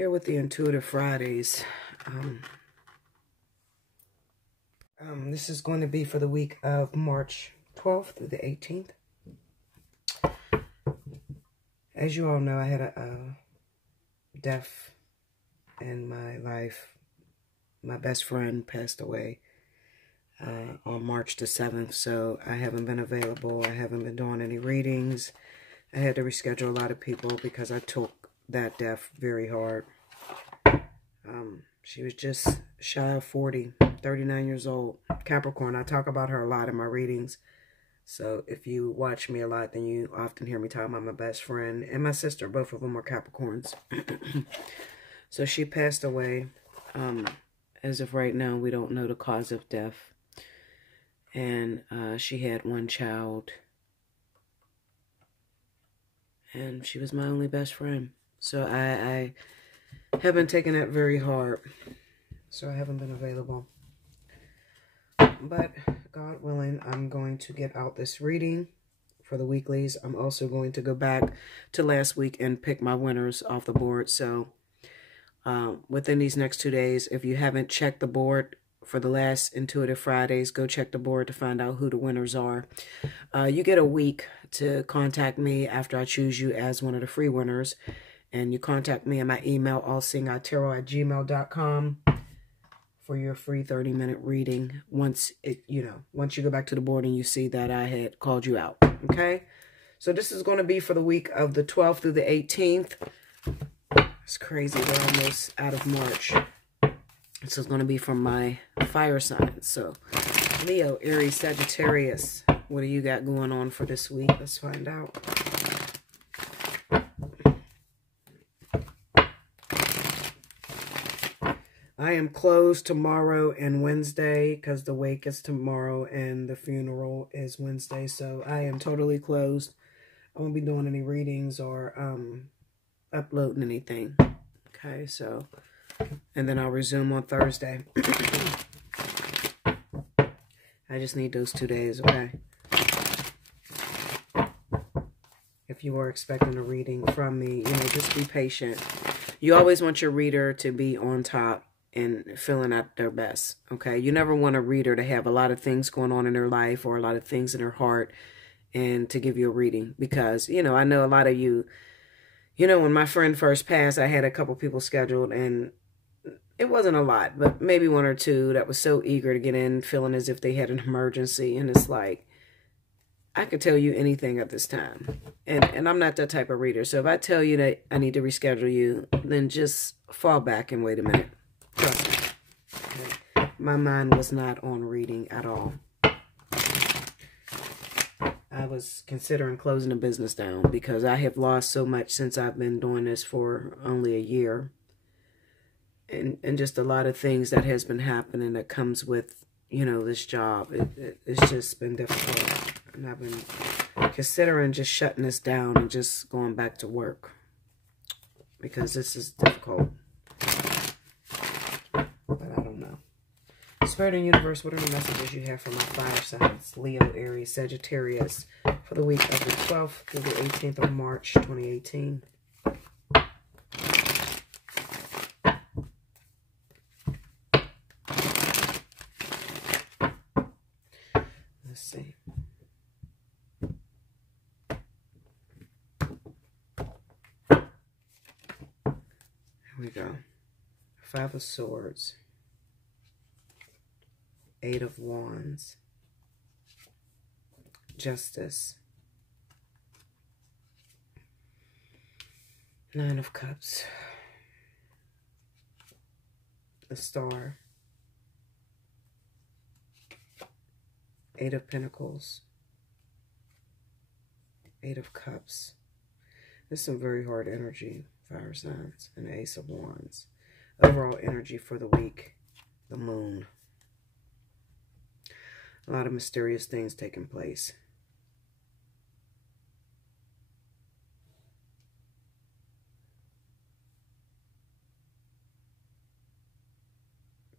Here with the Intuitive Fridays. This is going to be for the week of March 12th through the 18th. As you all know, I had a death in my life. My best friend passed away on March the 7th, so I haven't been available. I haven't been doing any readings. I had to reschedule a lot of people because I took that death very hard. She was just shy of 40, 39 years old, Capricorn. I talk about her a lot in my readings. So if you watch me a lot, then you often hear me talk about my best friend and my sister. Both of them are Capricorns. So she passed away. As of right now, we don't know the cause of death. And she had one child. And she was my only best friend. So I have been taking that very hard. So I haven't been available. But God willing, I'm going to get out this reading for the weeklies. I'm also going to go back to last week and pick my winners off the board. So within these next 2 days, if you haven't checked the board for the last Intuitive Fridays, go check the board to find out who the winners are. You get a week to contact me after I choose you as one of the free winners. And you contact me at my email, allseeingeyetarot@gmail.com, for your free 30-minute reading. Once you go back to the board and you see that I had called you out. Okay? So this is going to be for the week of the 12th through the 18th. It's crazy. We're almost out of March. This is going to be from my fire signs. So Leo, Aries, Sagittarius. What do you got going on for this week? Let's find out. I am closed tomorrow and Wednesday because the wake is tomorrow and the funeral is Wednesday. So I am totally closed. I won't be doing any readings or uploading anything. Okay, so, and then I'll resume on Thursday. I just need those 2 days, okay? If you were expecting a reading from me, just be patient. You always want your reader to be on top and feeling at their best, okay? You never want a reader to have a lot of things going on in their life or a lot of things in their heart and to give you a reading. Because, I know a lot of you, when my friend first passed, I had a couple people scheduled and it wasn't a lot, but maybe one or two that was so eager to get in, feeling as if they had an emergency. And it's like, I could tell you anything at this time. And I'm not that type of reader. So if I tell you that I need to reschedule you, then just fall back and wait a minute. Trust me. Okay. My mind was not on reading at all. I was considering closing the business down because I have lost so much since I've been doing this for only a year. And just a lot of things that has been happening that comes with, this job. It's just been difficult. And I've been considering just shutting this down and just going back to work. Because this is difficult. But I don't know. Spirit and Universe, what are the messages you have for my fire signs? Leo, Aries, Sagittarius, for the week of the 12th through the 18th of March, 2018. Let's see. Here we go. 5 of Swords. 8 of Wands. Justice. 9 of Cups. The Star. 8 of Pentacles. 8 of Cups. There's some very hard energy, fire signs, and the Ace of Wands. Overall energy for the week, the Moon. A lot of mysterious things taking place.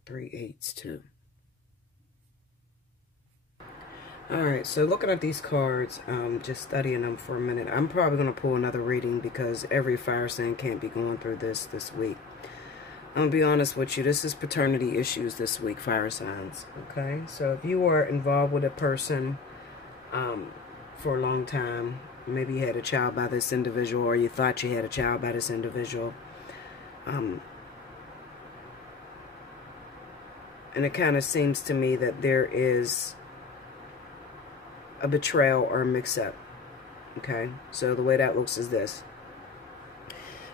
3 8s too. Alright, so looking at these cards, just studying them for a minute. I'm probably going to pull another reading because every fire sign can't be going through this week. I'm going to be honest with you. This is paternity issues this week, fire signs. Okay, so if you are involved with a person for a long time, maybe you had a child by this individual, or you thought you had a child by this individual, and it kind of seems to me that there is a betrayal or a mix-up. Okay, so the way that looks is this.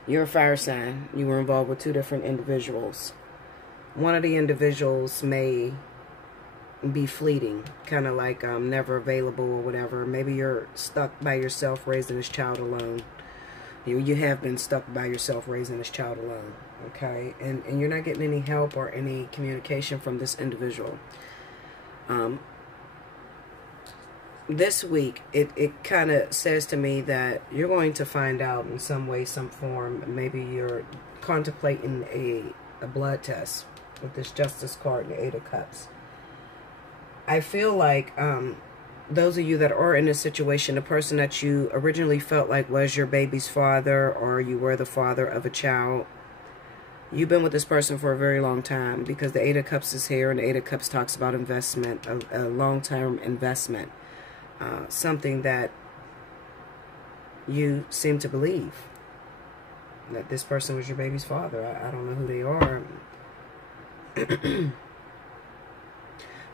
You're a fire sign. You were involved with two different individuals. One of the individuals may be fleeting, kind of like never available or whatever. Maybe you're stuck by yourself raising this child alone. You have been stuck by yourself raising this child alone. Okay, and you're not getting any help or any communication from this individual. This week, it kind of says to me that you're going to find out in some way, some form. Maybe you're contemplating a blood test with this Justice card and the Eight of Cups. I feel like those of you that are in this situation, the person that you originally felt like was your baby's father, or you were the father of a child, you've been with this person for a very long time, because the Eight of Cups is here, and the Eight of Cups talks about investment, a long-term investment. Something that you seem to believe, that this person was your baby's father. I don't know who they are.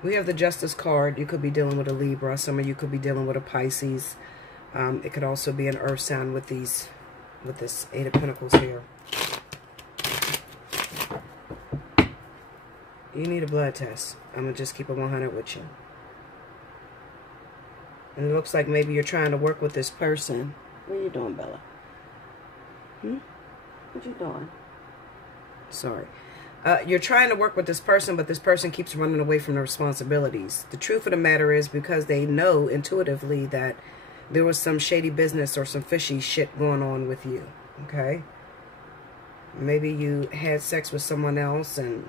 We have the Justice card. You could be dealing with a Libra. Some of you could be dealing with a Pisces. It could also be an earth sign with this Eight of Pentacles here. You need a blood test. I'm going to just keep it 100 with you. And it looks like maybe you're trying to work with this person. What are you doing, Bella? What you doing? Sorry. You're trying to work with this person, but this person keeps running away from their responsibilities. The truth of the matter is, because they know intuitively that there was some shady business or some fishy shit going on with you. Okay? Maybe you had sex with someone else and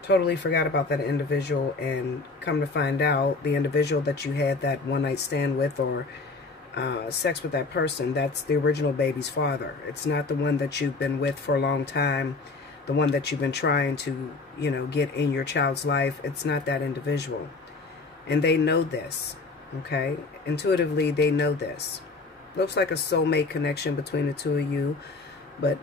totally forgot about that individual, and come to find out the individual that you had that one-night stand with, or sex with that person, that's the original baby's father. It's not the one that you've been with for a long time, the one that you've been trying to, you know, get in your child's life. It's not that individual. And they know this, okay? Intuitively, they know this. Looks like a soulmate connection between the two of you, but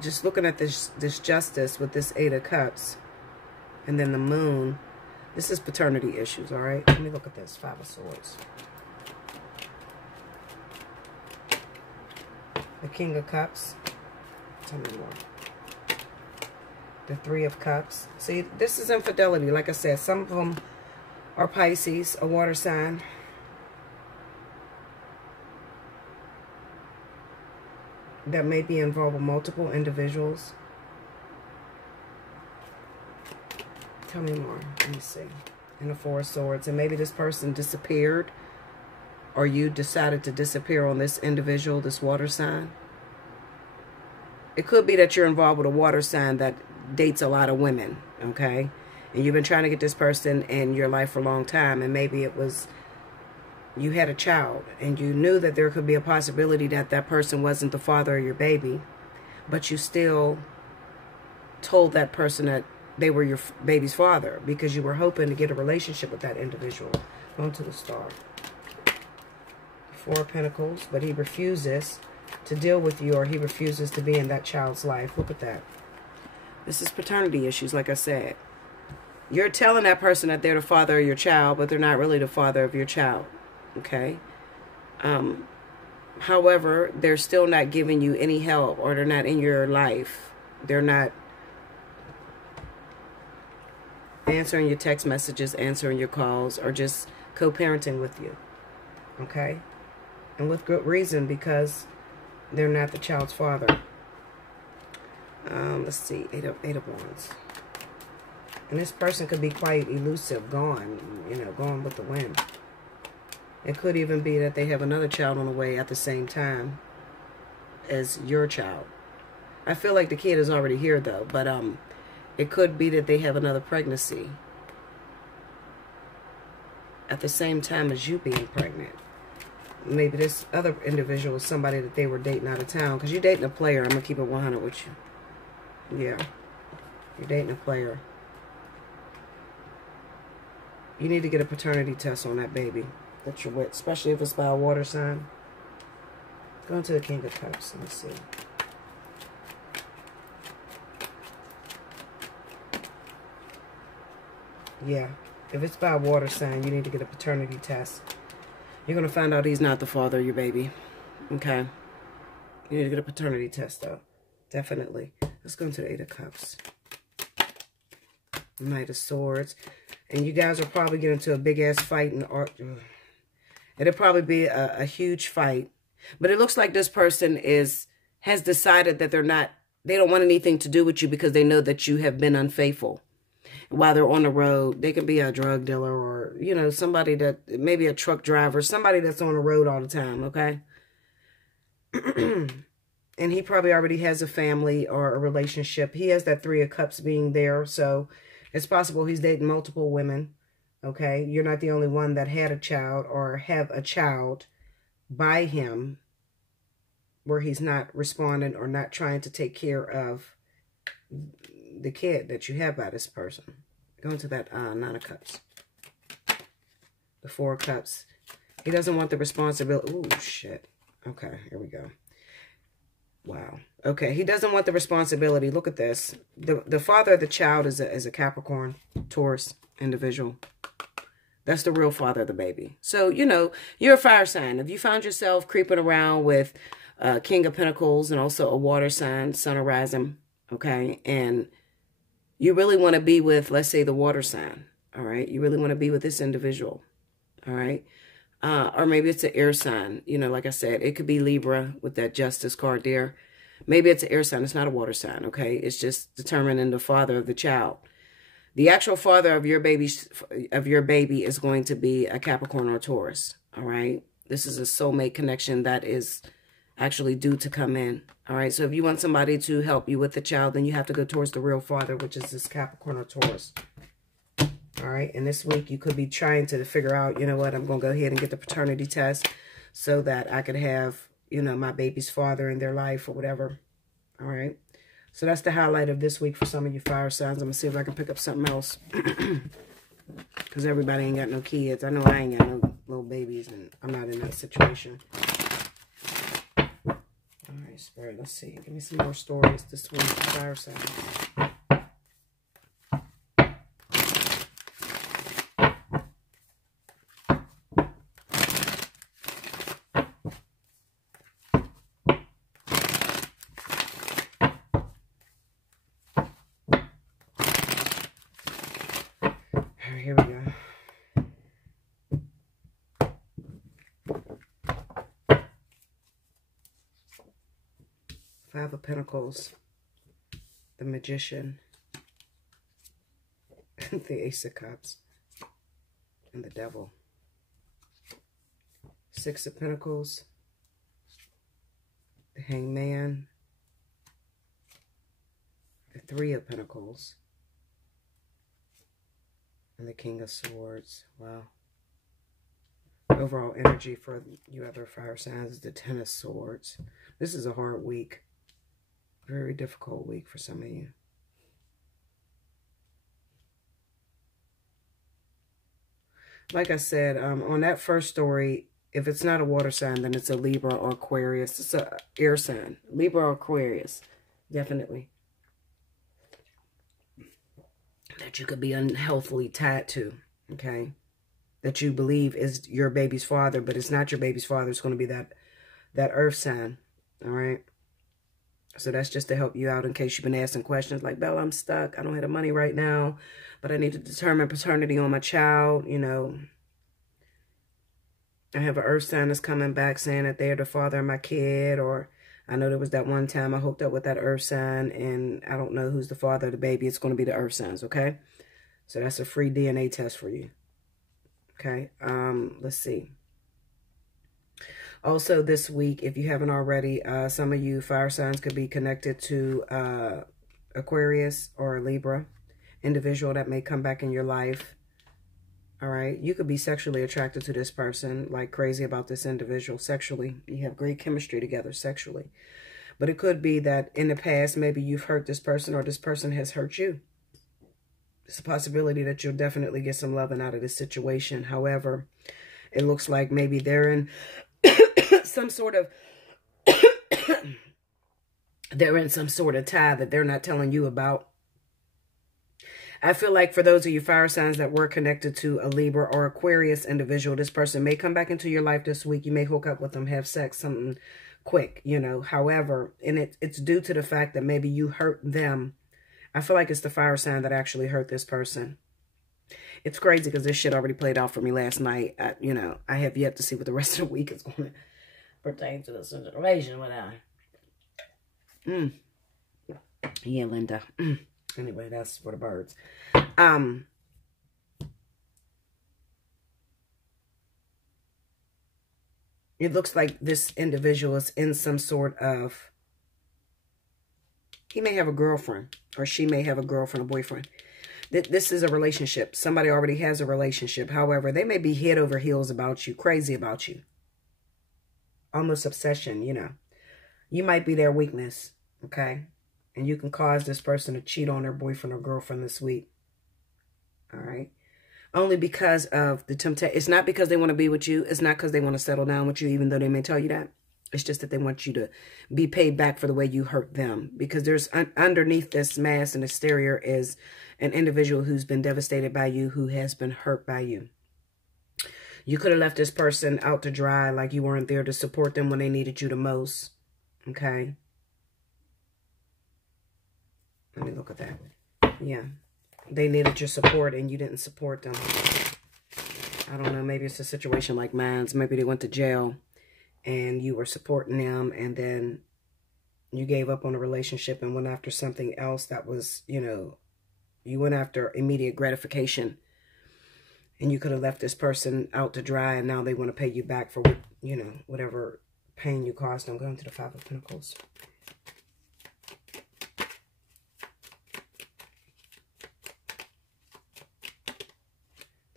just looking at this Justice with this Eight of Cups and then the Moon, this is paternity issues, all right? Let me look at this. Five of Swords. The King of Cups. Tell me more. The Three of Cups. See, this is infidelity. Like I said, some of them are Pisces, a water sign. That may be involved with multiple individuals. Tell me more. Let me see. And the Four of Swords. And maybe this person disappeared, or you decided to disappear on this individual, this water sign. It could be that you're involved with a water sign that dates a lot of women, okay? And you've been trying to get this person in your life for a long time, and maybe it was you had a child, and you knew that there could be a possibility that that person wasn't the father of your baby, but you still told that person that they were your baby's father, because you were hoping to get a relationship with that individual. Going to the Star. Four of Pentacles, but he refuses to deal with you, or he refuses to be in that child's life. Look at that. This is paternity issues, like I said. You're telling that person that they're the father of your child, but they're not really the father of your child. Okay? However, they're still not giving you any help, or they're not in your life. They're not answering your text messages, answering your calls, or just co-parenting with you. Okay? And with good reason, because they're not the child's father. Let's see. Eight of Wands. And this person could be quite elusive, gone, you know, gone with the wind. It could even be that they have another child on the way at the same time as your child. I feel like the kid is already here, though. But it could be that they have another pregnancy. at the same time as you being pregnant. Maybe this other individual is somebody that they were dating out of town. Because you're dating a player. I'm going to keep it 100 with you. Yeah. You're dating a player. You need to get a paternity test on that baby that you're with. Especially if it's by a water sign. Go into the King of Cups. Let me see. Yeah. If it's by a water sign, you need to get a paternity test. You're going to find out he's not the father of your baby. Okay? You need to get a paternity test, though. Definitely. Let's go into the Eight of Cups. Knight of Swords. And you guys will probably get into a big-ass fight. It'll probably be a huge fight. But it looks like this person has decided that they don't want anything to do with you because they know that you have been unfaithful. While they're on the road, they could be a drug dealer or, you know, somebody that, maybe a truck driver, somebody that's on the road all the time, okay? And he probably already has a family or a relationship. He has that Three of Cups being there, so it's possible he's dating multiple women, okay? You're not the only one that had a child or have a child by him where he's not responding or not trying to take care of the kid that you have by this person. Go into that Nine of Cups. The Four of Cups. He doesn't want the responsibility. Ooh, shit. Okay, here we go. Wow. Okay, he doesn't want the responsibility. Look at this. The father of the child is a Capricorn, Taurus individual. That's the real father of the baby. So, you know, you're a fire sign. If you found yourself creeping around with King of Pentacles and also a water sign, Sun or Rising, okay, and you really want to be with, let's say, the water sign, all right? You really want to be with this individual, all right? Or maybe it's an air sign. You know, like I said, it could be Libra with that Justice card there. Maybe it's an air sign. It's not a water sign, okay? It's just determining the father of the child. The actual father of your baby is going to be a Capricorn or Taurus, all right? This is a soulmate connection that is actually due to come in. All right, so if you want somebody to help you with the child, then you have to go towards the real father, which is this Capricorn or Taurus. All right, and this week you could be trying to figure out, you know what, I'm going to go ahead and get the paternity test so that I could have, you know, my baby's father in their life or whatever. All right, so that's the highlight of this week for some of you fire signs. I'm going to see if I can pick up something else because everybody ain't got no kids. I know I ain't got no little babies and I'm not in that situation. All right, Spirit, let's see. Give me some more stories this week for fire signs. All right, here we go. Five of Pentacles, the Magician, the Ace of Cups, and the Devil. Six of Pentacles, the Hangman, the Three of Pentacles, and the King of Swords. Wow. Overall energy for you other fire signs is the Ten of Swords. This is a hard week. Very difficult week for some of you. Like I said, on that first story, if it's not a water sign, then it's a Libra or Aquarius. It's an air sign. Libra or Aquarius. Definitely. That you could be unhealthily tied to. Okay? That you believe is your baby's father, but it's not your baby's father. It's going to be that earth sign. All right? So that's just to help you out in case you've been asking questions like, Bella, I'm stuck. I don't have the money right now, but I need to determine paternity on my child. You know, I have an earth sign that's coming back saying that they're the father of my kid. Or I know there was that one time I hooked up with that earth sign and I don't know who's the father of the baby. It's going to be the earth signs, okay? So that's a free DNA test for you. Okay, let's see. Also this week, if you haven't already, some of you fire signs could be connected to Aquarius or Libra individual that may come back in your life. All right. You could be sexually attracted to this person, like crazy about this individual sexually. You have great chemistry together sexually. But it could be that in the past, maybe you've hurt this person or this person has hurt you. It's a possibility that you'll definitely get some loving out of this situation. However, it looks like maybe they're in some sort of tie that they're not telling you about. I feel like for those of you fire signs that were connected to a Libra or Aquarius individual, this person may come back into your life this week. You may hook up with them, have sex, something quick, you know. However, and it's due to the fact that maybe you hurt them. I feel like it's the fire sign that actually hurt this person. It's crazy because this shit already played out for me last night. You know, I have yet to see what the rest of the week is going to pertain to the situation with that. Yeah, Linda. Anyway, that's for the birds. It looks like this individual is in some sort of... He may have a girlfriend, or she may have a girlfriend or boyfriend. This is a relationship. Somebody already has a relationship. However, they may be head over heels about you, crazy about you. Almost obsession, you know. You might be their weakness, okay? And you can cause this person to cheat on their boyfriend or girlfriend this week. All right? Only because of the temptation. It's not because they want to be with you. It's not because they want to settle down with you, even though they may tell you that. It's just that they want you to be paid back for the way you hurt them. Because there's underneath this mask and exterior is an individual who's been devastated by you, who has been hurt by you. You could have left this person out to dry, like you weren't there to support them when they needed you the most. Okay? Let me look at that. Yeah. They needed your support and you didn't support them. I don't know. Maybe it's a situation like mine. Maybe they went to jail and you were supporting them and then you gave up on a relationship and went after something else that was, you know, you went after immediate gratification. And you could have left this person out to dry and now they want to pay you back for, you know, whatever pain you caused them. Going to the Five of Pentacles.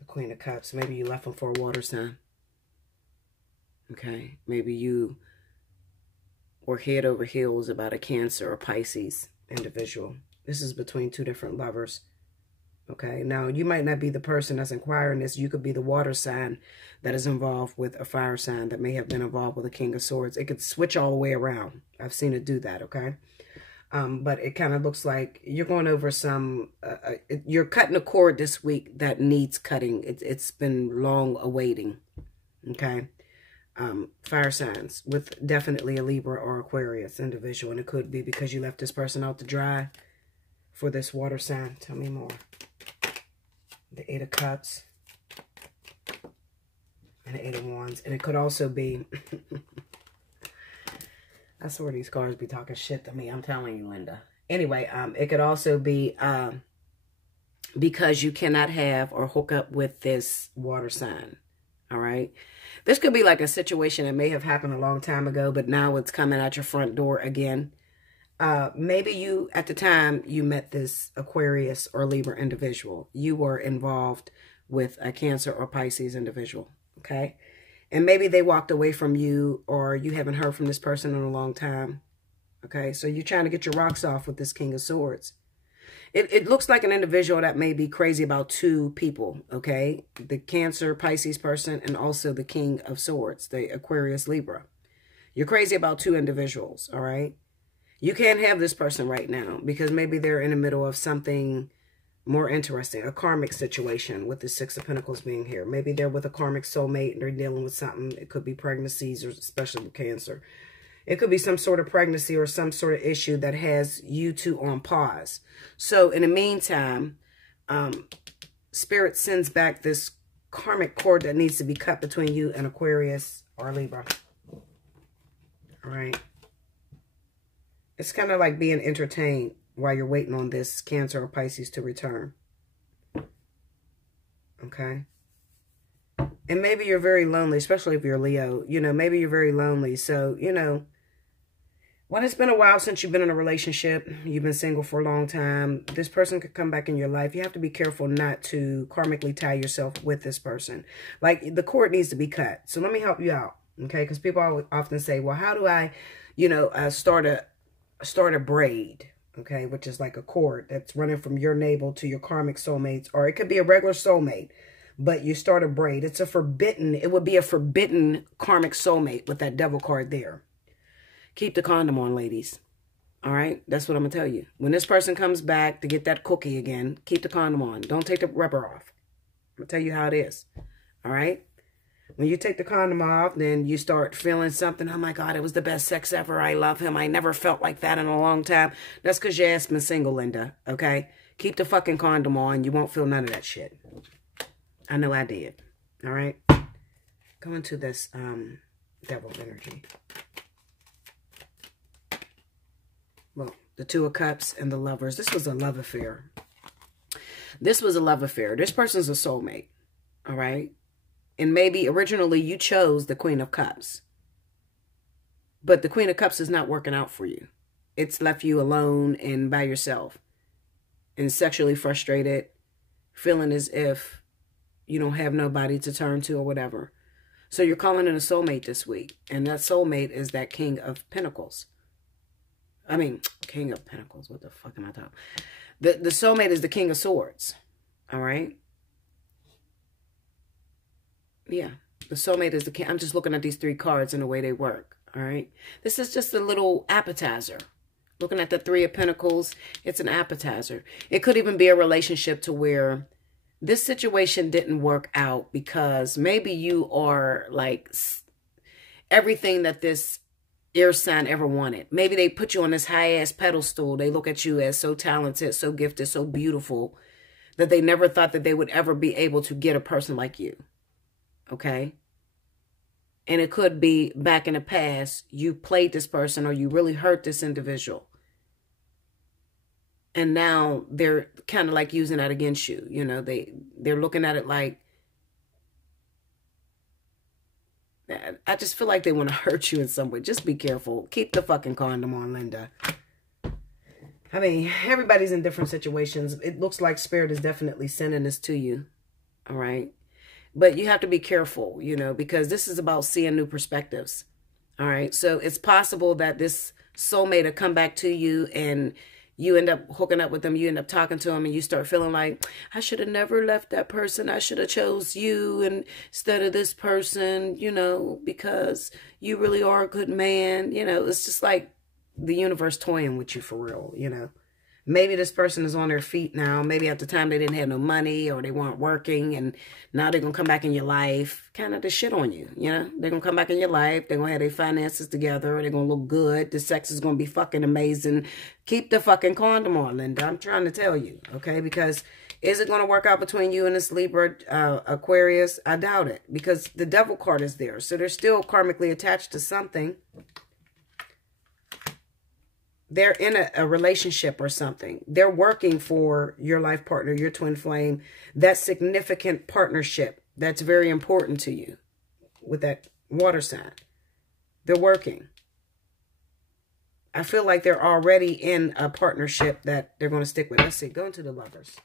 Queen of Cups. Maybe you left them for a water sign. Okay. Maybe you were head over heels about a Cancer or Pisces individual. This is between two different lovers. Okay. Now, you might not be the person that's inquiring this. You could be the water sign that is involved with a fire sign that may have been involved with a King of Swords. It could switch all the way around. I've seen it do that. Okay. But it kind of looks like you're going over some, you're cutting a cord this week that needs cutting. It's been long awaiting. Okay. Fire signs with definitely a Libra or Aquarius individual. And it could be because you left this person out to dry for this water sign. Tell me more. The Eight of Cups. And the Eight of Wands. And it could also be... I swear these cards be talking shit to me. I'm telling you, Linda. Anyway, it could also be because you cannot have or hook up with this water sign. All right. This could be like a situation that may have happened a long time ago, but now it's coming out your front door again. Maybe you, at the time you met this Aquarius or Libra individual, you were involved with a Cancer or Pisces individual. Okay. And maybe they walked away from you or you haven't heard from this person in a long time. Okay, so you're trying to get your rocks off with this King of Swords. It looks like an individual that may be crazy about two people, okay? The Cancer, Pisces person and also the King of Swords, the Aquarius, Libra. You're crazy about two individuals, all right? You can't have this person right now because maybe they're in the middle of something more interesting, a karmic situation with the Six of Pentacles being here. Maybe they're with a karmic soulmate and they're dealing with something. It could be pregnancies, or especially with Cancer. It could be some sort of pregnancy or some sort of issue that has you two on pause. So in the meantime, Spirit sends back this karmic cord that needs to be cut between you and Aquarius or Libra. All right. It's kind of like being entertained while you're waiting on this Cancer or Pisces to return. Okay. And maybe you're very lonely, especially if you're Leo. You know, maybe you're very lonely. So, you know, When it's been a while since you've been in a relationship, you've been single for a long time, this person could come back in your life. You have to be careful not to karmically tie yourself with this person. Like, the cord needs to be cut. So let me help you out, okay? Because people often say, well, how do I, you know, start a braid, okay? Which is like a cord that's running from your navel to your karmic soulmates. Or it could be a regular soulmate, but you start a braid. It would be a forbidden karmic soulmate with that devil card there. Keep the condom on, ladies. All right? That's what I'm going to tell you. When this person comes back to get that cookie again, keep the condom on. Don't take the rubber off. I'm going to tell you how it is. All right? When you take the condom off, then you start feeling something. Oh, my God, it was the best sex ever. I love him. I never felt like that in a long time. That's because your ass been single, Linda. Okay? Keep the fucking condom on. You won't feel none of that shit. I know I did. All right? Go into this devil energy. Well, the Two of Cups and the Lovers. This was a love affair. This was a love affair. This person's a soulmate. All right? And maybe originally you chose the Queen of Cups. But the Queen of Cups is not working out for you. It's left you alone and by yourself. And sexually frustrated. Feeling as if you don't have nobody to turn to or whatever. So you're calling in a soulmate this week. And that soulmate is that King of Pentacles. I mean, King of Pentacles. What the fuck am I talking? The soulmate is the King of Swords. All right? Yeah. The soulmate is the king. I'm just looking at these three cards and the way they work. All right? This is just a little appetizer. Looking at the Three of Pentacles, it's an appetizer. It could even be a relationship to where this situation didn't work out because maybe you are like everything that this air sign ever wanted. Maybe they put you on this high-ass pedestal. They look at you as so talented, so gifted, so beautiful that they never thought that they would ever be able to get a person like you. Okay? And it could be back in the past, you played this person or you really hurt this individual. And now they're kind of like using that against you. You know, they're looking at it like, I just feel like they want to hurt you in some way. Just be careful. Keep the fucking condom on, Linda. I mean, everybody's in different situations. It looks like Spirit is definitely sending this to you. All right? But you have to be careful, you know, because this is about seeing new perspectives. All right? So it's possible that this soulmate will come back to you and you end up hooking up with them, you end up talking to them, and you start feeling like, I should have never left that person. I should have chose you instead of this person, you know, because you really are a good man. You know, it's just like the universe toying with you for real, you know. Maybe this person is on their feet now. Maybe at the time they didn't have no money or they weren't working, and now they're going to come back in your life, kind of to shit on you, you know. They're going to come back in your life. They're going to have their finances together. They're going to look good. The sex is going to be fucking amazing. Keep the fucking condom on, Linda. I'm trying to tell you, okay? Because is it going to work out between you and this Libra, Aquarius? I doubt it, because the devil card is there. So they're still karmically attached to something. They're in a relationship or something. They're working for your life partner, your twin flame, that significant partnership that's very important to you with that water sign. They're working. I feel like they're already in a partnership that they're going to stick with. Let's see. Go into the Lovers.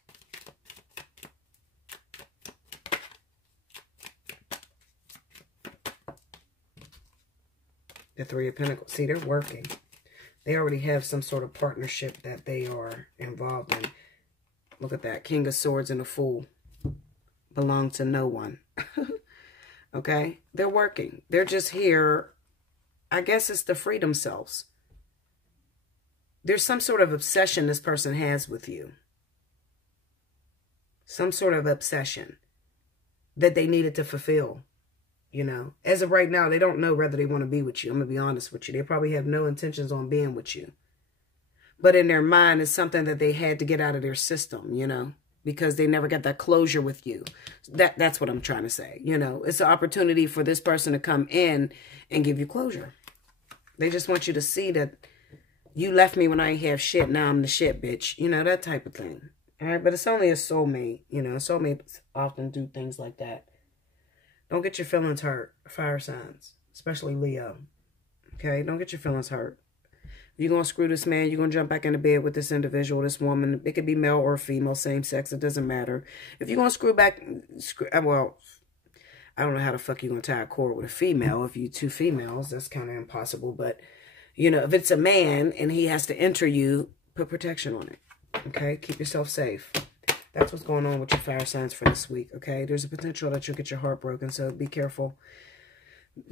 The Three of Pentacles. See, they're working. They already have some sort of partnership that they are involved in. Look at that. King of Swords and a Fool. Belong to no one. Okay? They're working. They're just here. I guess it's to free themselves. There's some sort of obsession this person has with you. Some sort of obsession that they needed to fulfill. You know, as of right now, they don't know whether they want to be with you. I'm going to be honest with you. They probably have no intentions on being with you. But in their mind, it's something that they had to get out of their system, you know, because they never got that closure with you. That's what I'm trying to say. You know, it's an opportunity for this person to come in and give you closure. They just want you to see that you left me when I ain't have shit. Now I'm the shit, bitch. You know, that type of thing. All right. But it's only a soulmate. You know, soulmates often do things like that. Don't get your feelings hurt, fire signs, especially Leo. Okay? Don't get your feelings hurt. You're going to screw this man. You're going to jump back into bed with this individual, this woman. It could be male or female, same sex. It doesn't matter. If you're going to screw back, well, I don't know how the fuck you're going to tie a cord with a female. If you two females, that's kind of impossible. But, you know, if it's a man and he has to enter you, put protection on it. Okay? Keep yourself safe. That's what's going on with your fire signs for this week. Okay? There's a potential that you'll get your heart broken. So be careful.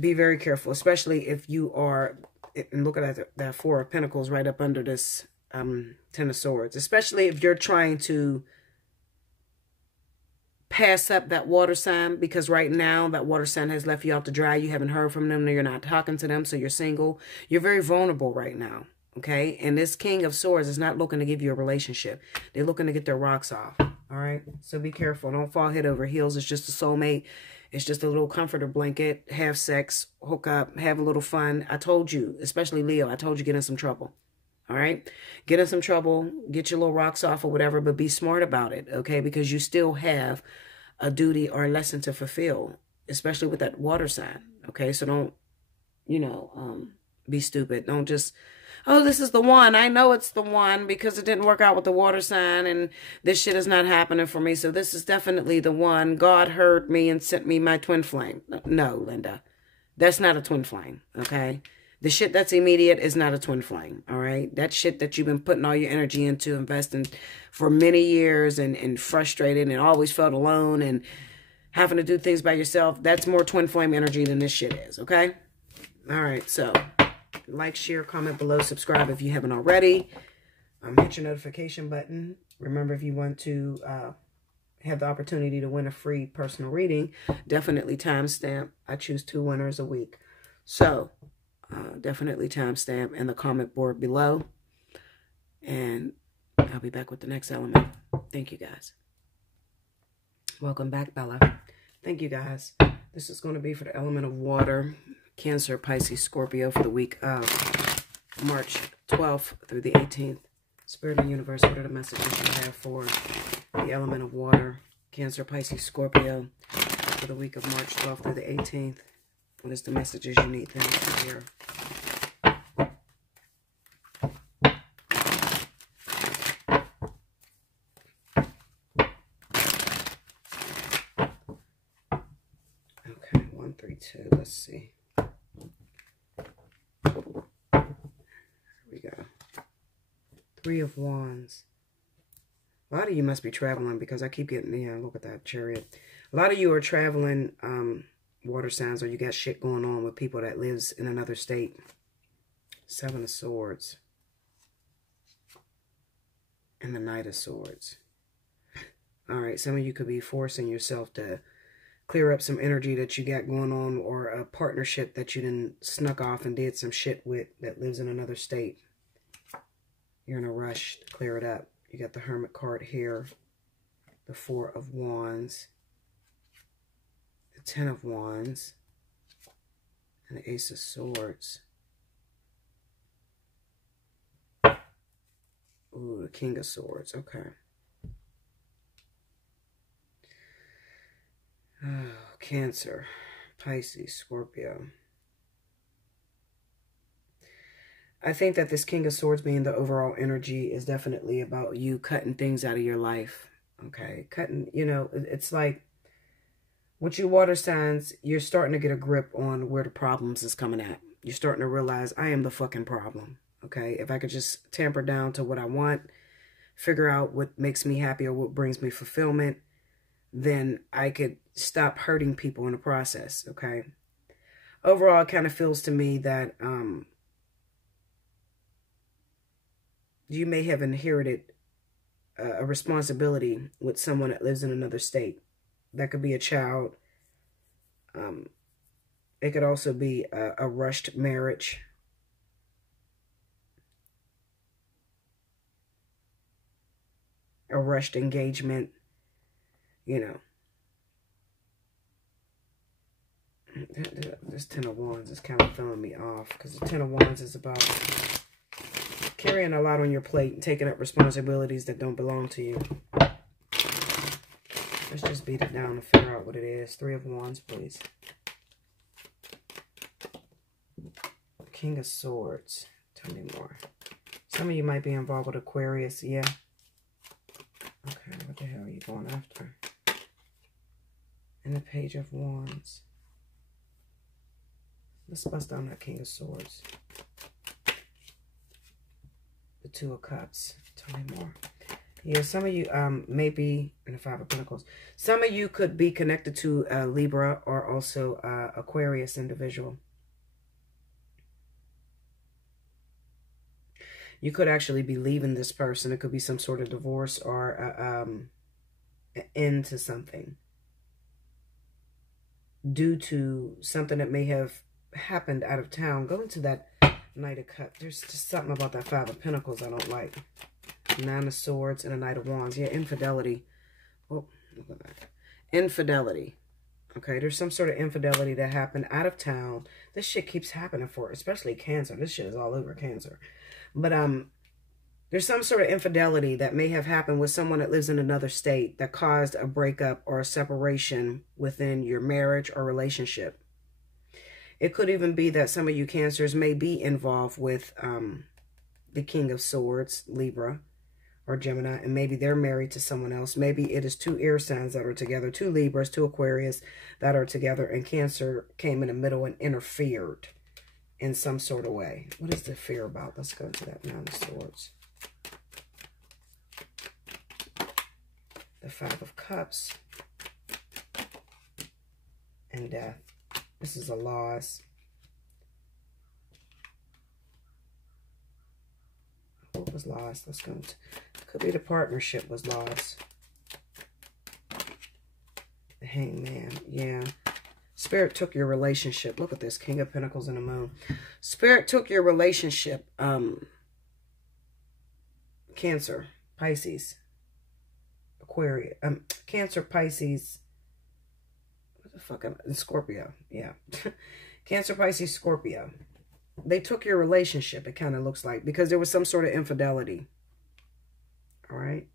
Be very careful. Especially if you are... And look at that Four of Pentacles right up under this Ten of Swords. Especially if you're trying to pass up that water sign. Because right now, that water sign has left you out to dry. You haven't heard from them. You're not talking to them. So you're single. You're very vulnerable right now. Okay? And this King of Swords is not looking to give you a relationship. They're looking to get their rocks off. All right? So be careful. Don't fall head over heels. It's just a soulmate. It's just a little comforter blanket. Have sex, hook up, have a little fun. I told you, especially Leo, I told you get in some trouble. All right? Get in some trouble. Get your little rocks off or whatever, but be smart about it, okay? Because you still have a duty or a lesson to fulfill, especially with that water sign, okay? So don't, you know, be stupid. Don't just... Oh, this is the one. I know it's the one because it didn't work out with the water sign and this shit is not happening for me. So this is definitely the one. God heard me and sent me my twin flame. No, Linda. That's not a twin flame, okay? The shit that's immediate is not a twin flame, all right? That shit that you've been putting all your energy into, investing for many years and frustrated and always felt alone and having to do things by yourself, that's more twin flame energy than this shit is, okay? All right, so... Like, share, comment below, subscribe if you haven't already. Hit your notification button. Remember, if you want to have the opportunity to win a free personal reading, definitely timestamp. I choose 2 winners a week. So, definitely timestamp in the comment board below. And I'll be back with the next element. Thank you, guys. Welcome back, Bella. Thank you, guys. This is going to be for the element of water. Cancer, Pisces, Scorpio for the week of March 12th through the 18th. Spirit and universe, what are the messages you have for the element of water? Cancer, Pisces, Scorpio for the week of March 12th through the 18th. What is the messages you need them to hear? Okay, 1, 3, 2. Let's see. We go. 3 of Wands. A lot of you must be traveling because I keep getting, yeah, look at that Chariot. A lot of you are traveling water signs, or you got shit going on with people that lives in another state. 7 of Swords. And the Knight of Swords. All right, some of you could be forcing yourself to clear up some energy that you got going on, or a partnership that you done snuck off and did some shit with that lives in another state. You're in a rush to clear it up. You got the Hermit card here, the 4 of Wands, the 10 of Wands, and the Ace of Swords. Ooh, the King of Swords. Okay. Oh, Cancer, Pisces, Scorpio. I think that this King of Swords being the overall energy is definitely about you cutting things out of your life. Okay, cutting, you know, it's like with you water signs, you're starting to get a grip on where the problems is coming at. You're starting to realize I am the fucking problem. Okay, if I could just tamper down to what I want, figure out what makes me happy or what brings me fulfillment, then I could stop hurting people in the process, okay? Overall, it kind of feels to me that you may have inherited a responsibility with someone that lives in another state. That could be a child. It could also be a rushed marriage. A rushed engagement. You know. This 10 of Wands is kind of throwing me off, because the 10 of Wands is about carrying a lot on your plate and taking up responsibilities that don't belong to you. Let's just beat it down and figure out what it is. 3 of Wands, please. King of Swords. Tell me more. Some of you might be involved with Aquarius. Yeah. Okay, what the hell are you going after? And the Page of Wands. Let's bust down that King of Swords. The Two of Cups. Tell me more. Yeah, some of you may be in the Five of Pentacles. Some of you could be connected to Libra or also Aquarius individual. You could actually be leaving this person. It could be some sort of divorce or an end to something due to something that may have happened out of town. Go into that Knight of Cups. There's just something about that Five of Pentacles I don't like. Nine of Swords and a Knight of Wands. Yeah, infidelity. Oh, look at that. Infidelity. Okay, there's some sort of infidelity that happened out of town. This shit keeps happening for, especially Cancer. This shit is all over Cancer. But there's some sort of infidelity that may have happened with someone that lives in another state that caused a breakup or a separation within your marriage or relationship. It could even be that some of you Cancers may be involved with the King of Swords, Libra or Gemini, and maybe they're married to someone else. Maybe it is two air signs that are together, two Libras, two Aquarius that are together, and Cancer came in the middle and interfered in some sort of way. What is the fear about? Let's go to that Nine of Swords. The Five of Cups. And Death. This is a loss. What was lost? Let's go to, could be the partnership was lost. The Hangman. Yeah. Spirit took your relationship. Look at this. King of Pentacles and the Moon. Spirit took your relationship. Cancer, Pisces, Aquarius, Cancer, Pisces. What the fuck? Scorpio. Yeah. Cancer, Pisces, Scorpio. They took your relationship, it kind of looks like, because there was some sort of infidelity. All right.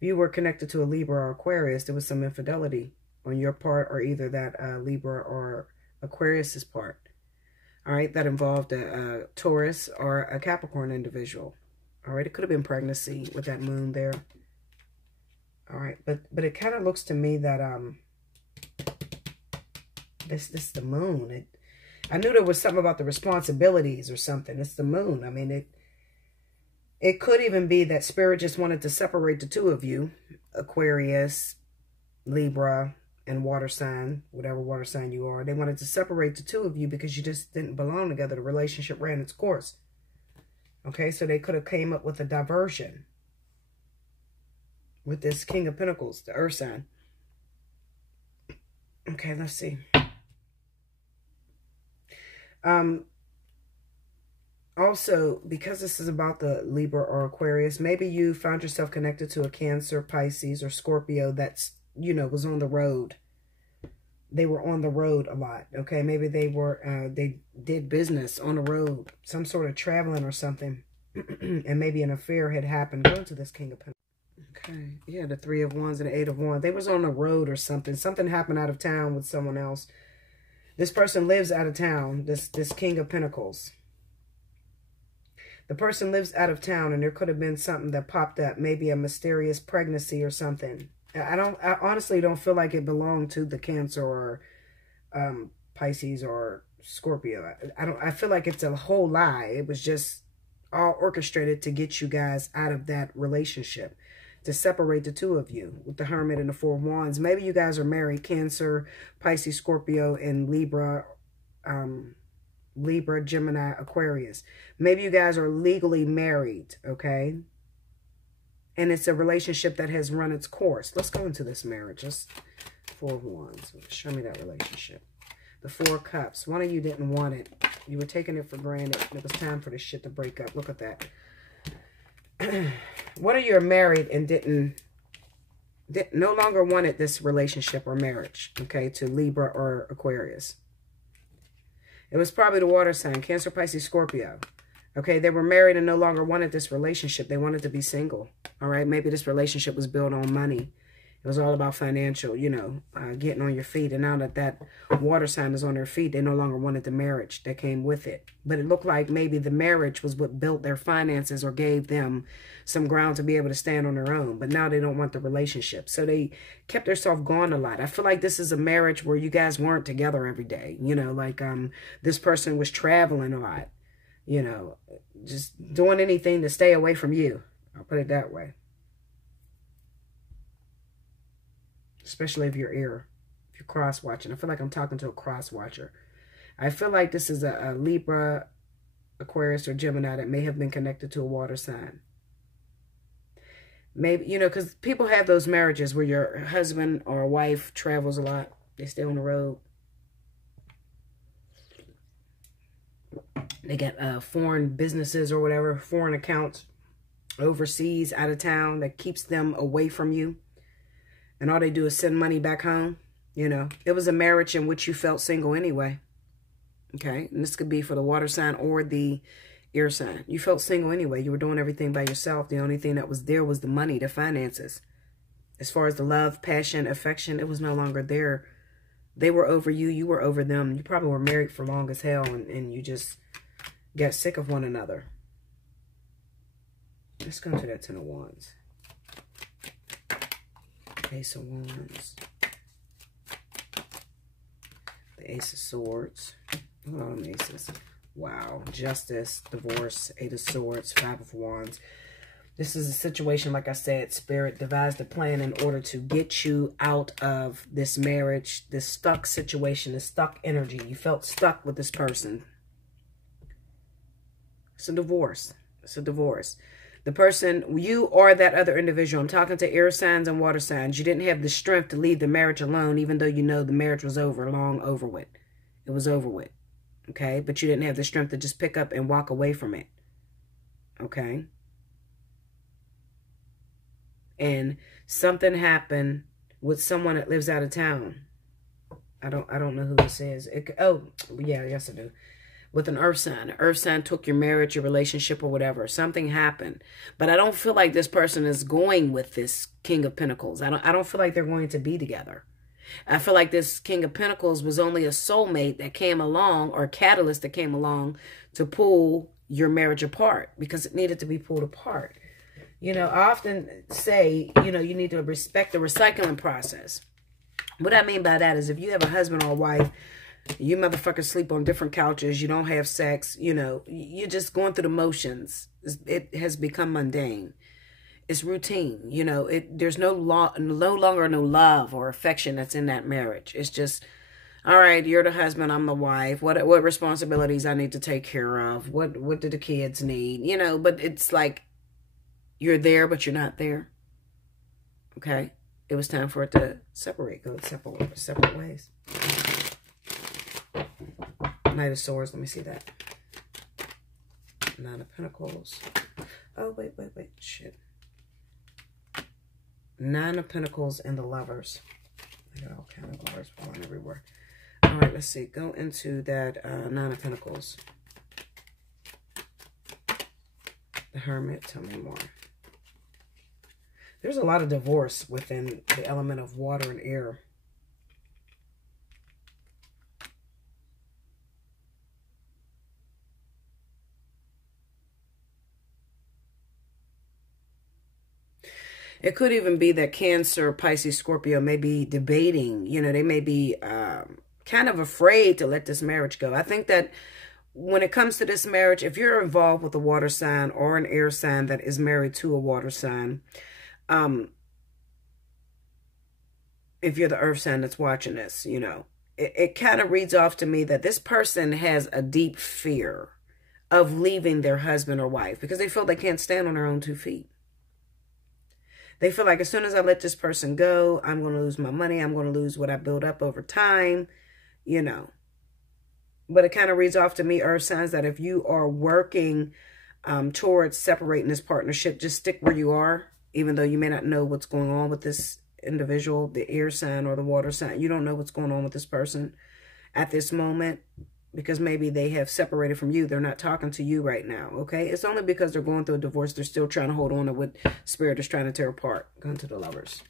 If you were connected to a Libra or Aquarius, there was some infidelity on your part, or either that Libra or Aquarius's part. All right, that involved a Taurus or a Capricorn individual. All right, it could have been pregnancy with that moon there. All right, but it kind of looks to me that this is the moon. I knew there was something about the responsibilities or something. It's the moon. I mean, it could even be that Spirit just wanted to separate the two of you, Aquarius, Libra, and water sign, whatever water sign you are. They wanted to separate the two of you because you just didn't belong together. The relationship ran its course. Okay, so they could have came up with a diversion with this King of Pentacles, the Earth sign. Okay, let's see. Also, because this is about the Libra or Aquarius, maybe you found yourself connected to a Cancer, Pisces, or Scorpio that's, you know, was on the road. They were on the road a lot. Okay, maybe they were, they did business on the road, some sort of traveling or something, and maybe an affair had happened. Go into this King of Pentacles. Okay, yeah, the Three of Wands and the Eight of Wands. They was on the road or something. Something happened out of town with someone else. This person lives out of town, this King of Pentacles. The person lives out of town, and there could have been something that popped up, maybe a mysterious pregnancy or something. I honestly don't feel like it belonged to the Cancer or Pisces or Scorpio. I feel like it's a whole lie. It was just all orchestrated to get you guys out of that relationship, to separate the two of you with the Hermit and the Four of Wands. Maybe you guys are married, Cancer, Pisces, Scorpio, and Libra, Libra, Gemini, Aquarius. Maybe you guys are legally married, okay? And it's a relationship that has run its course. Let's go into this marriage. Just Four of Wands. Show me that relationship. The Four of Cups. One of you didn't want it. You were taking it for granted. It was time for this shit to break up. Look at that. One of you are married and no longer wanted this relationship or marriage, okay, to Libra or Aquarius. It was probably the water sign, Cancer, Pisces, Scorpio. Okay, they were married and no longer wanted this relationship. They wanted to be single. All right, maybe this relationship was built on money. It was all about financial, you know, getting on your feet. And now that that water sign is on their feet, they no longer wanted the marriage that came with it. But it looked like maybe the marriage was what built their finances or gave them some ground to be able to stand on their own. But now they don't want the relationship. So they kept themselves gone a lot. I feel like this is a marriage where you guys weren't together every day. You know, like this person was traveling a lot. You know, just doing anything to stay away from you. I'll put it that way. Especially if you're if you're cross-watching. I feel like I'm talking to a cross-watcher. I feel like this is a Libra, Aquarius, or Gemini that may have been connected to a water sign. Maybe, you know, because people have those marriages where your husband or wife travels a lot. They stay on the road. They get foreign businesses or whatever, foreign accounts overseas, out of town, that keeps them away from you. And all they do is send money back home. You know, it was a marriage in which you felt single anyway. Okay. And this could be for the water sign or the air sign. You felt single anyway. You were doing everything by yourself. The only thing that was there was the money, the finances. As far as the love, passion, affection, it was no longer there. They were over you. You were over them. You probably were married for long as hell. And you just got sick of one another. Let's go to that Ten of Wands. Ace of Wands. The Ace of Swords. Look at all them aces. Wow. Justice, divorce, Eight of Swords, Five of Wands. This is a situation, like I said, Spirit devised a plan in order to get you out of this marriage, this stuck situation, this stuck energy. You felt stuck with this person. It's a divorce. It's a divorce. The person, you or that other individual, I'm talking to air signs and water signs. You didn't have the strength to leave the marriage alone, even though you know the marriage was over, long over with. It was over with. Okay? But you didn't have the strength to just pick up and walk away from it. Okay? And something happened with someone that lives out of town. I don't know who this is. Yes I do. With an earth sign. An earth sign took your marriage, your relationship, or whatever. Something happened. But I don't feel like this person is going with this King of Pentacles. I don't feel like they're going to be together. I feel like this King of Pentacles was only a soulmate that came along, or a catalyst that came along to pull your marriage apart, because it needed to be pulled apart. You know, I often say, you know, you need to respect the recycling process. What I mean by that is if you have a husband or a wife, you motherfuckers sleep on different couches, you don't have sex, you know, you're just going through the motions. It has become mundane. It's routine. You know, there's no longer no love or affection that's in that marriage. It's just, all right, you're the husband, I'm the wife. What responsibilities I need to take care of? What do the kids need? You know, but it's like you're there, but you're not there. Okay? It was time for it to separate, go separate ways. Knight of Swords, let me see that. Nine of Pentacles. Oh, wait, shit. Nine of Pentacles and the Lovers. I got all kind of lovers falling everywhere. All right, let's see. Go into that Nine of Pentacles. The Hermit, tell me more. There's a lot of divorce within the element of water and air. It could even be that Cancer, Pisces, Scorpio may be debating. You know, they may be kind of afraid to let this marriage go. I think that when it comes to this marriage, if you're involved with a water sign or an air sign that is married to a water sign, if you're the earth sign that's watching this, you know, it kind of reads off to me that this person has a deep fear of leaving their husband or wife because they feel they can't stand on their own 2 feet. They feel like as soon as I let this person go, I'm going to lose my money. I'm going to lose what I built up over time, you know. But it kind of reads off to me, earth signs, that if you are working towards separating this partnership, just stick where you are, even though you may not know what's going on with this individual, the air sign or the water sign. You don't know what's going on with this person at this moment because maybe they have separated from you. They're not talking to you right now, okay? It's only because they're going through a divorce. They're still trying to hold on to what Spirit is trying to tear apart. Going to the Lovers.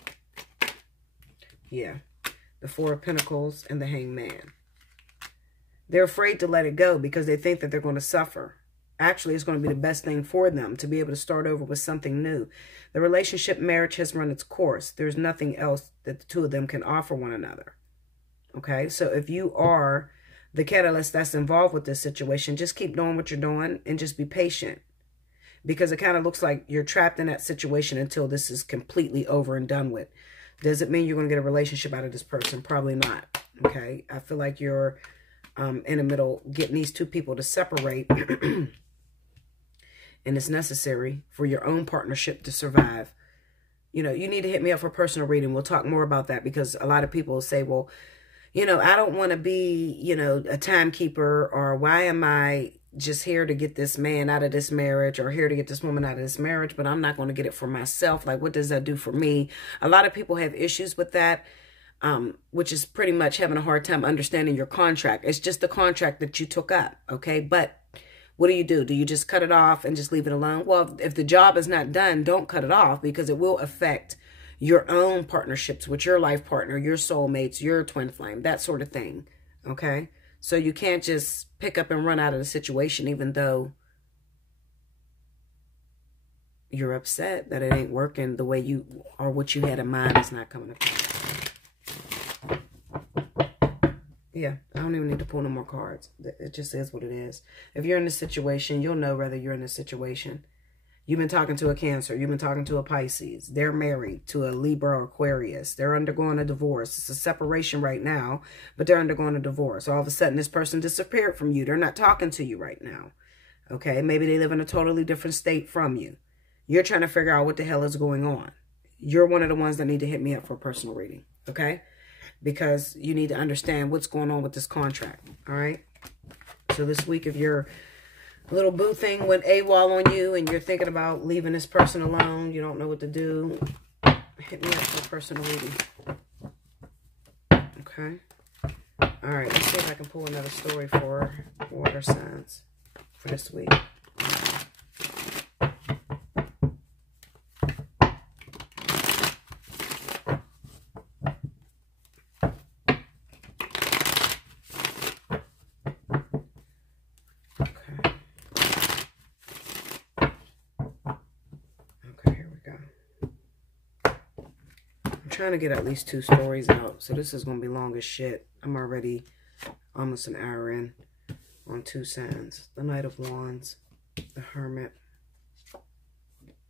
Yeah. The Four of Pentacles and the Hangman. They're afraid to let it go because they think that they're going to suffer. Actually, it's going to be the best thing for them to be able to start over with something new. The relationship marriage has run its course. There's nothing else that the two of them can offer one another. Okay, so if you are the catalyst that's involved with this situation, just keep doing what you're doing and just be patient. Because it kind of looks like you're trapped in that situation until this is completely over and done with. Does it mean you're going to get a relationship out of this person? Probably not. Okay, I feel like you're in the middle getting these two people to separate. And it's necessary for your own partnership to survive. You know, you need to hit me up for personal reading. We'll talk more about that because a lot of people will say, well, you know, I don't want to be, you know, a timekeeper, or why am I just here to get this man out of this marriage, or here to get this woman out of this marriage, but I'm not going to get it for myself. Like, what does that do for me? A lot of people have issues with that, which is pretty much having a hard time understanding your contract. It's just the contract that you took up, okay? But what do? Do you just cut it off and just leave it alone? Well, if the job is not done, don't cut it off, because it will affect your own partnerships with your life partner, your soulmates, your twin flame, that sort of thing, okay? So you can't just pick up and run out of the situation, even though you're upset that it ain't working the way you, or what you had in mind is not coming across. Yeah, I don't even need to pull no more cards. It just is what it is. If you're in this situation, you'll know whether you're in this situation. You've been talking to a Cancer. You've been talking to a Pisces. They're married to a Libra or Aquarius. They're undergoing a divorce. It's a separation right now, but they're undergoing a divorce. All of a sudden, this person disappeared from you. They're not talking to you right now. Okay? Maybe they live in a totally different state from you. You're trying to figure out what the hell is going on. You're one of the ones that need to hit me up for a personal reading. Okay? Because you need to understand what's going on with this contract. All right? So this week, if you're little boo thing went AWOL on you and you're thinking about leaving this person alone, you don't know what to do, hit me up for a personal reading. Okay? All right, let's see if I can pull another story for water signs for this week. Trying to get at least 2 stories out, so this is going to be long as shit. I'm already almost an hour in on 2 signs. The Knight of Wands, the Hermit,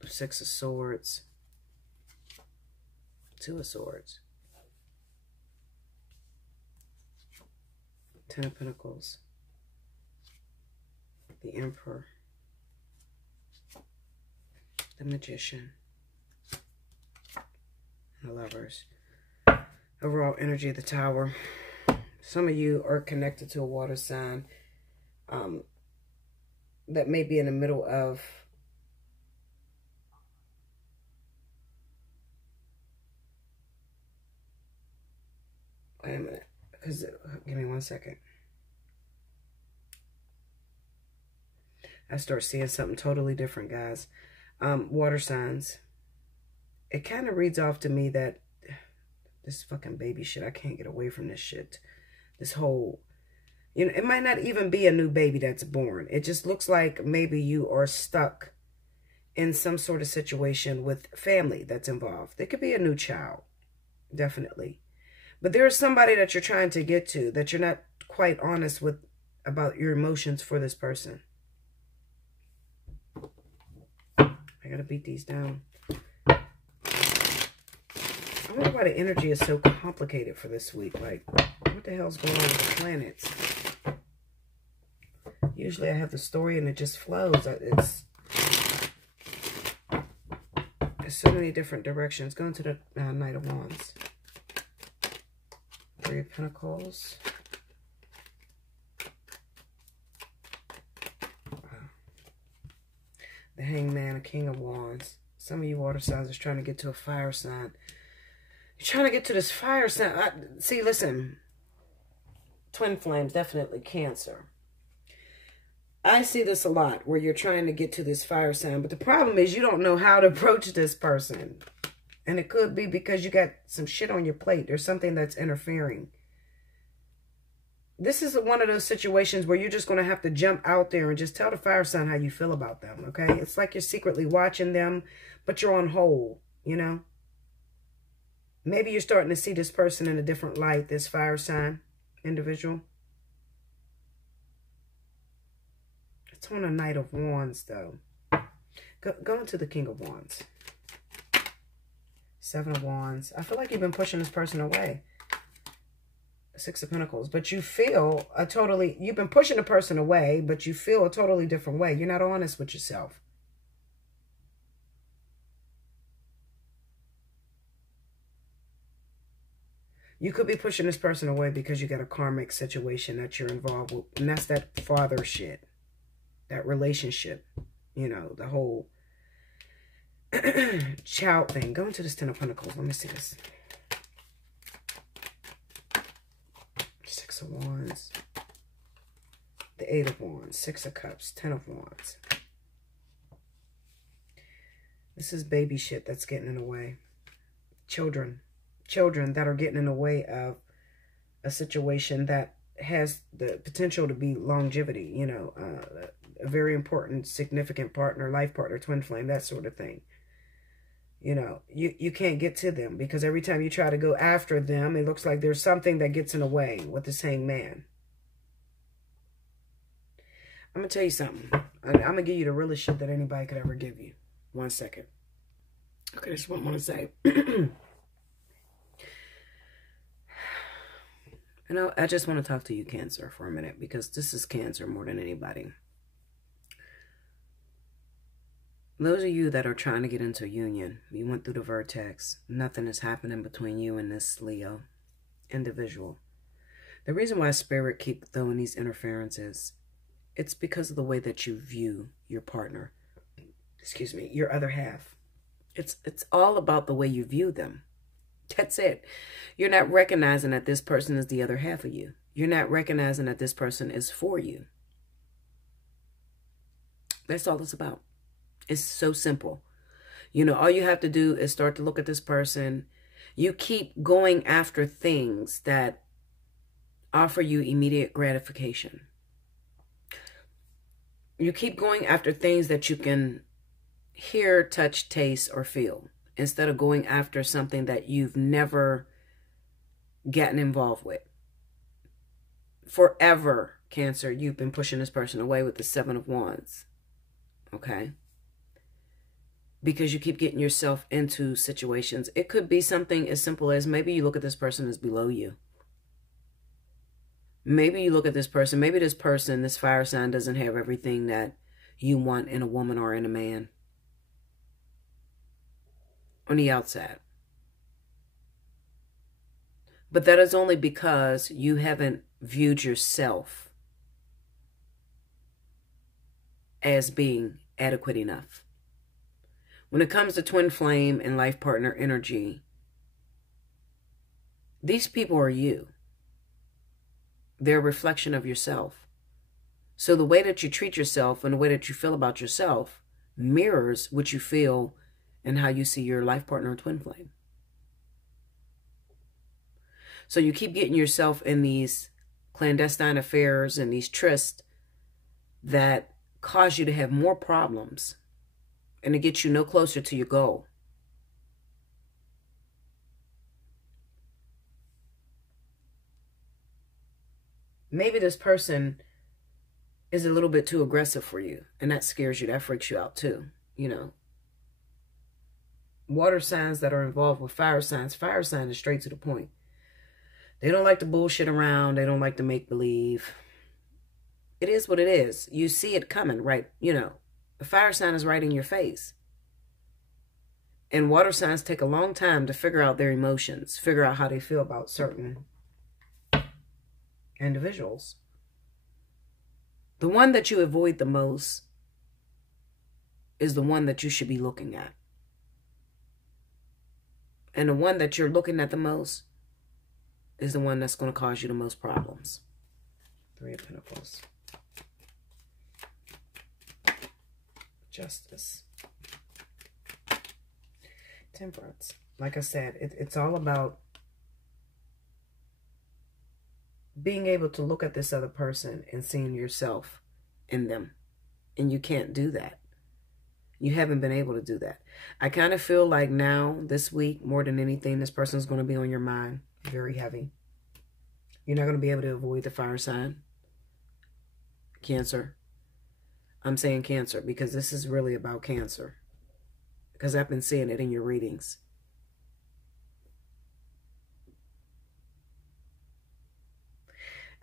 the 6 of Swords, 2 of Swords, 10 of Pentacles, the Emperor, the Magician, the Lovers. Overall energy of the Tower. Some of you are connected to a water sign that may be in the middle of wait a minute, because give me 1 second. I start seeing something totally different, guys. Water signs. It kind of reads off to me that this fucking baby shit, I can't get away from this shit. This whole, you know, it might not even be a new baby that's born. It just looks like maybe you are stuck in some sort of situation with family that's involved. There could be a new child, definitely. But there's somebody that you're trying to get to that you're not quite honest with about your emotions for this person. I gotta beat these down. I wonder why the energy is so complicated for this week. Like, what the hell's going on with the planets? Usually I have the story and it just flows. It's so many different directions. Going to the Knight of Wands. 3 of Pentacles. Wow. The Hangman, a King of Wands. Some of you water signs are trying to get to a fire sign. You're trying to get to this fire sign. See, listen. Twin flames, definitely Cancer. I see this a lot where you're trying to get to this fire sign. But the problem is you don't know how to approach this person. And it could be because you got some shit on your plate. There's something that's interfering. This is one of those situations where you're just going to have to jump out there and just tell the fire sign how you feel about them, okay? It's like you're secretly watching them, but you're on hold, you know? Maybe you're starting to see this person in a different light, this fire sign individual. It's on a Knight of Wands, though. Go into the King of Wands. Seven of Wands. I feel like you've been pushing this person away. Six of Pentacles. But you feel you've been pushing a person away, but you feel a totally different way. You're not honest with yourself. You could be pushing this person away because you got a karmic situation that you're involved with. And that's that father shit. That relationship. You know, the whole child thing. Go into this Ten of Pentacles. Let me see this. Six of Wands. The Eight of Wands. Six of Cups. Ten of Wands. This is baby shit that's getting in the way. Children that are getting in the way of a situation that has the potential to be longevity, you know, a very important, significant partner, life partner, twin flame, that sort of thing. You know, you can't get to them because every time you try to go after them, it looks like there's something that gets in the way with this Hangman. I'm going to tell you something. I'm going to give you the realest shit that anybody could ever give you. 1 second. Okay, that's what I want to say. You know, I just want to talk to you, Cancer, for a minute, because this is Cancer more than anybody. Those of you that are trying to get into a union, you went through the vertex. Nothing is happening between you and this Leo individual. The reason why Spirit keep throwing these interferences, it's because of the way that you view your partner. Excuse me, your other half. It's all about the way you view them. That's it. You're not recognizing that this person is the other half of you. You're not recognizing that this person is for you. That's all it's about. It's so simple. You know, all you have to do is start to look at this person. You keep going after things that offer you immediate gratification. You keep going after things that you can hear, touch, taste, or feel, instead of going after something that you've never gotten involved with. Forever, Cancer, you've been pushing this person away with the Seven of Wands. Okay? Because you keep getting yourself into situations. It could be something as simple as maybe you look at this person as below you. Maybe you look at this person, maybe this person, this fire sign, doesn't have everything that you want in a woman or in a man. On the outside. But that is only because you haven't viewed yourself as being adequate enough. When it comes to twin flame and life partner energy, these people are you. They're a reflection of yourself. So the way that you treat yourself and the way that you feel about yourself mirrors what you feel and how you see your life partner or twin flame. So you keep getting yourself in these clandestine affairs and these trysts that cause you to have more problems and to get you no closer to your goal. Maybe this person is a little bit too aggressive for you, and that scares you, that freaks you out too, you know. Water signs that are involved with fire sign is straight to the point. They don't like to bullshit around. They don't like to make believe. It is what it is. You see it coming, right? You know, the fire sign is right in your face. And water signs take a long time to figure out their emotions, figure out how they feel about certain individuals. The one that you avoid the most is the one that you should be looking at. And the one that you're looking at the most is the one that's going to cause you the most problems. Three of Pentacles. Justice. Temperance. Like I said, it's all about being able to look at this other person and seeing yourself in them. And you can't do that. You haven't been able to do that. I kind of feel like now, this week, more than anything, this person's going to be on your mind. Very heavy. You're not going to be able to avoid the fire sign. Cancer. I'm saying Cancer because this is really about Cancer. Because I've been seeing it in your readings.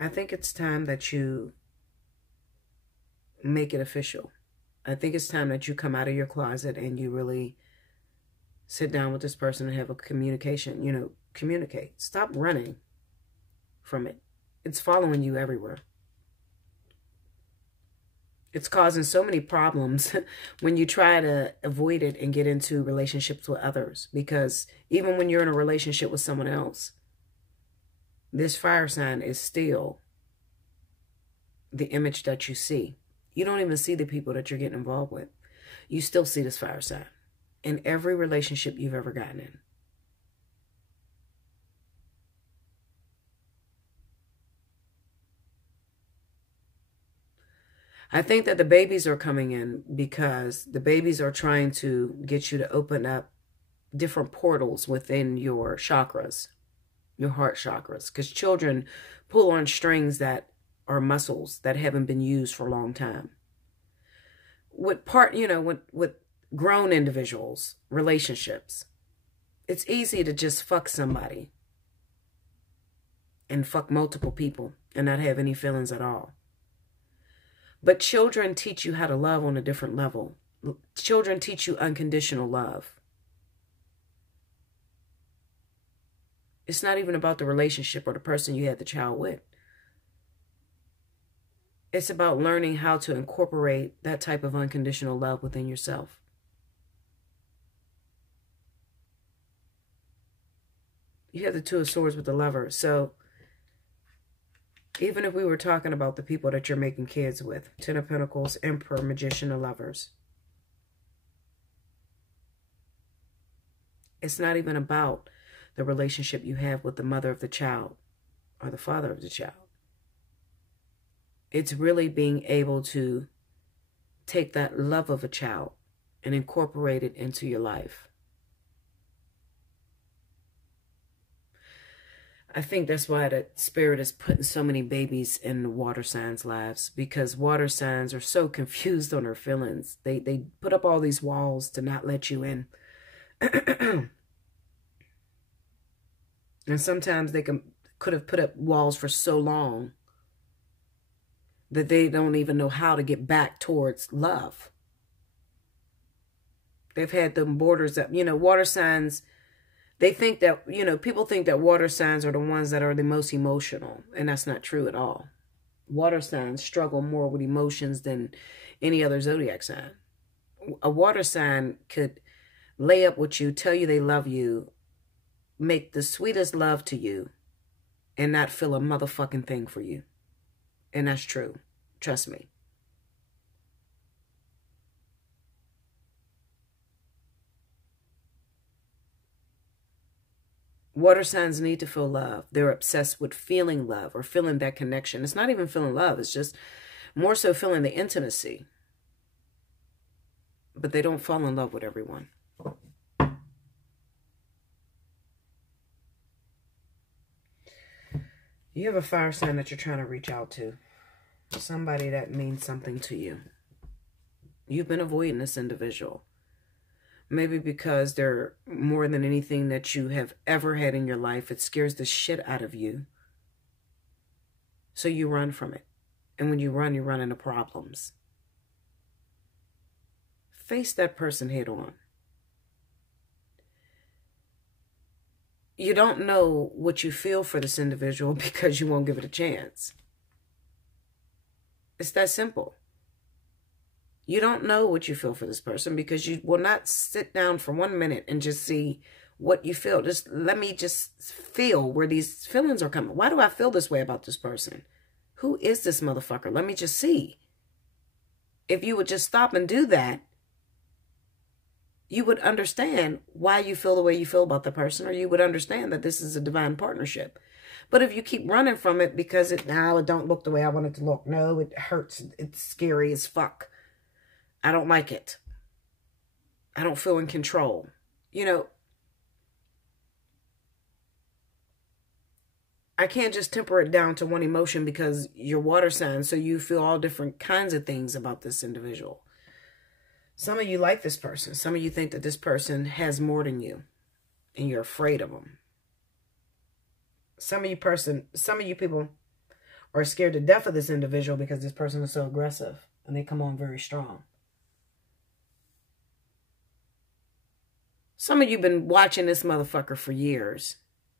I think it's time that you make it official. I think it's time that you come out of your closet and you really sit down with this person and have a communication. You know, communicate. Stop running from it. It's following you everywhere. It's causing so many problems when you try to avoid it and get into relationships with others. Because even when you're in a relationship with someone else, this fire sign is still the image that you see. You don't even see the people that you're getting involved with. You still see this fire sign in every relationship you've ever gotten in. I think that the babies are coming in because the babies are trying to get you to open up different portals within your chakras, your heart chakras, because children pull on strings that are muscles that haven't been used for a long time. With grown individuals, relationships, it's easy to just fuck somebody and fuck multiple people and not have any feelings at all. But children teach you how to love on a different level. Children teach you unconditional love. It's not even about the relationship or the person you had the child with. It's about learning how to incorporate that type of unconditional love within yourself. You have the Two of Swords with the Lover. So even if we were talking about the people that you're making kids with, Ten of Pentacles, Emperor, Magician, and Lovers. It's not even about the relationship you have with the mother of the child or the father of the child. It's really being able to take that love of a child and incorporate it into your life. I think that's why the spirit is putting so many babies in water signs' lives, because water signs are so confused on their feelings. They put up all these walls to not let you in. And sometimes they could have put up walls for so long that they don't even know how to get back towards love. They've had them borders up, water signs. They think that, people think that water signs are the ones that are the most emotional, and that's not true at all. Water signs struggle more with emotions than any other zodiac sign. A water sign could lay up with you, tell you they love you, make the sweetest love to you, and not feel a motherfucking thing for you. And that's true. Trust me. Water signs need to feel love. They're obsessed with feeling love or feeling that connection. It's not even feeling love. It's just more so feeling the intimacy. But they don't fall in love with everyone. You have a fire sign that you're trying to reach out to. Somebody that means something to you. You've been avoiding this individual. Maybe because they're more than anything that you have ever had in your life. It scares the shit out of you. So you run from it. And when you run into problems. Face that person head on. You don't know what you feel for this individual because you won't give it a chance. It's that simple. You don't know what you feel for this person because you will not sit down for 1 minute and just see what you feel. Just let me just feel where these feelings are coming. Why do I feel this way about this person? Who is this motherfucker? Let me just see. If you would just stop and do that, you would understand why you feel the way you feel about the person, or you would understand that this is a divine partnership. But if you keep running from it because it don't look the way I want it to look. No, it hurts. It's scary as fuck. I don't like it. I don't feel in control. You know, I can't just temper it down to one emotion because you're water sign, so you feel all different kinds of things about this individual. Some of you like this person. Some of you think that this person has more than you, and you're afraid of them. Some of you people are scared to death of this individual because this person is so aggressive, and they come on very strong. Some of you been watching this motherfucker for years.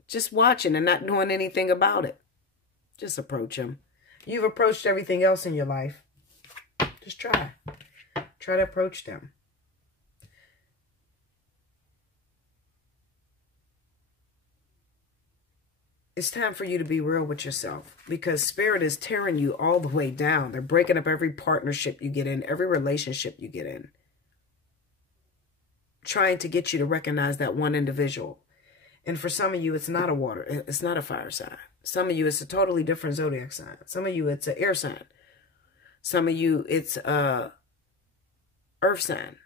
Just watching and not doing anything about it. Just approach him. You've approached everything else in your life. Just try. Try to approach them. It's time for you to be real with yourself, because Spirit is tearing you all the way down. They're breaking up every partnership you get in, every relationship you get in. Trying to get you to recognize that one individual. And for some of you, it's not a fire sign. Some of you, it's a totally different zodiac sign. Some of you, it's an air sign. Some of you, it's a earth sign.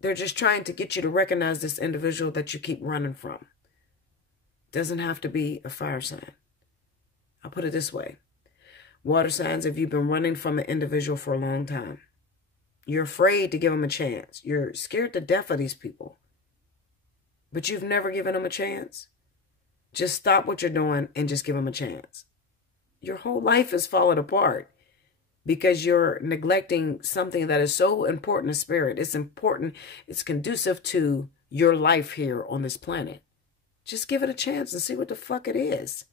They're just trying to get you to recognize this individual that you keep running from. Doesn't have to be a fire sign. I'll put it this way. Water signs, if you've been running from an individual for a long time, you're afraid to give them a chance. You're scared to death of these people. But you've never given them a chance. Just stop what you're doing and just give them a chance. Your whole life is falling apart because you're neglecting something that is so important to Spirit. It's important. It's conducive to your life here on this planet. Just give it a chance and see what the fuck it is.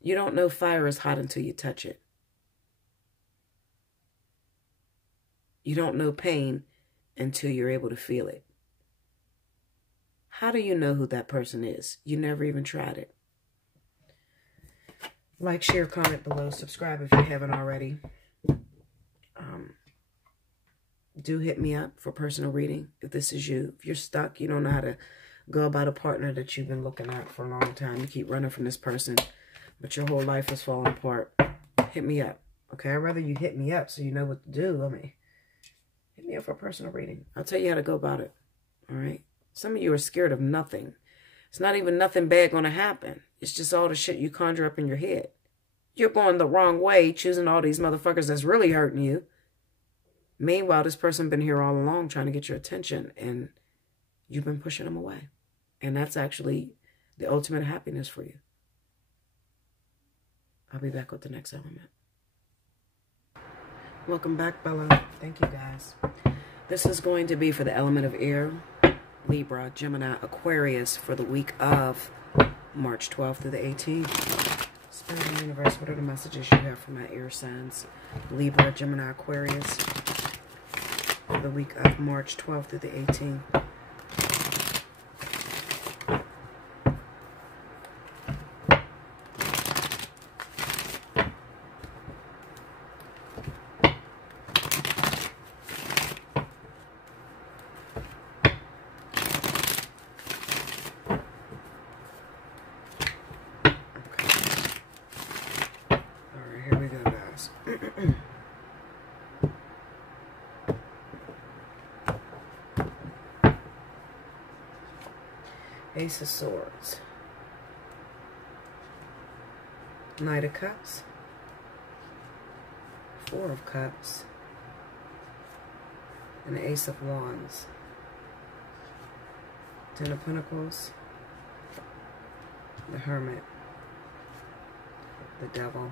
You don't know fire is hot until you touch it. You don't know pain until you're able to feel it. How do you know who that person is? You never even tried it. Like, share, comment below. Subscribe if you haven't already. Do hit me up for personal reading if this is you. If you're stuck, you don't know how to go about a partner that you've been looking at for a long time. You keep running from this person, but your whole life is falling apart. Hit me up. Okay, I'd rather you hit me up so you know what to do. Hit me up for a personal reading. I'll tell you how to go about it. All right? Some of you are scared of nothing. It's not even nothing bad going to happen. It's just all the shit you conjure up in your head. You're going the wrong way, choosing all these motherfuckers that's really hurting you. Meanwhile, this person been here all along trying to get your attention, and you've been pushing them away. And that's actually the ultimate happiness for you. I'll be back with the next element. Welcome back, Bella. Thank you, guys. This is going to be for the element of air, Libra, Gemini, Aquarius, for the week of March 12th through the 18th. Spirit of the universe, what are the messages you have for my air signs? Libra, Gemini, Aquarius, for the week of March 12th through the 18th. Ace of Swords, Knight of Cups, Four of Cups, and the Ace of Wands, Ten of Pentacles, the Hermit, the Devil,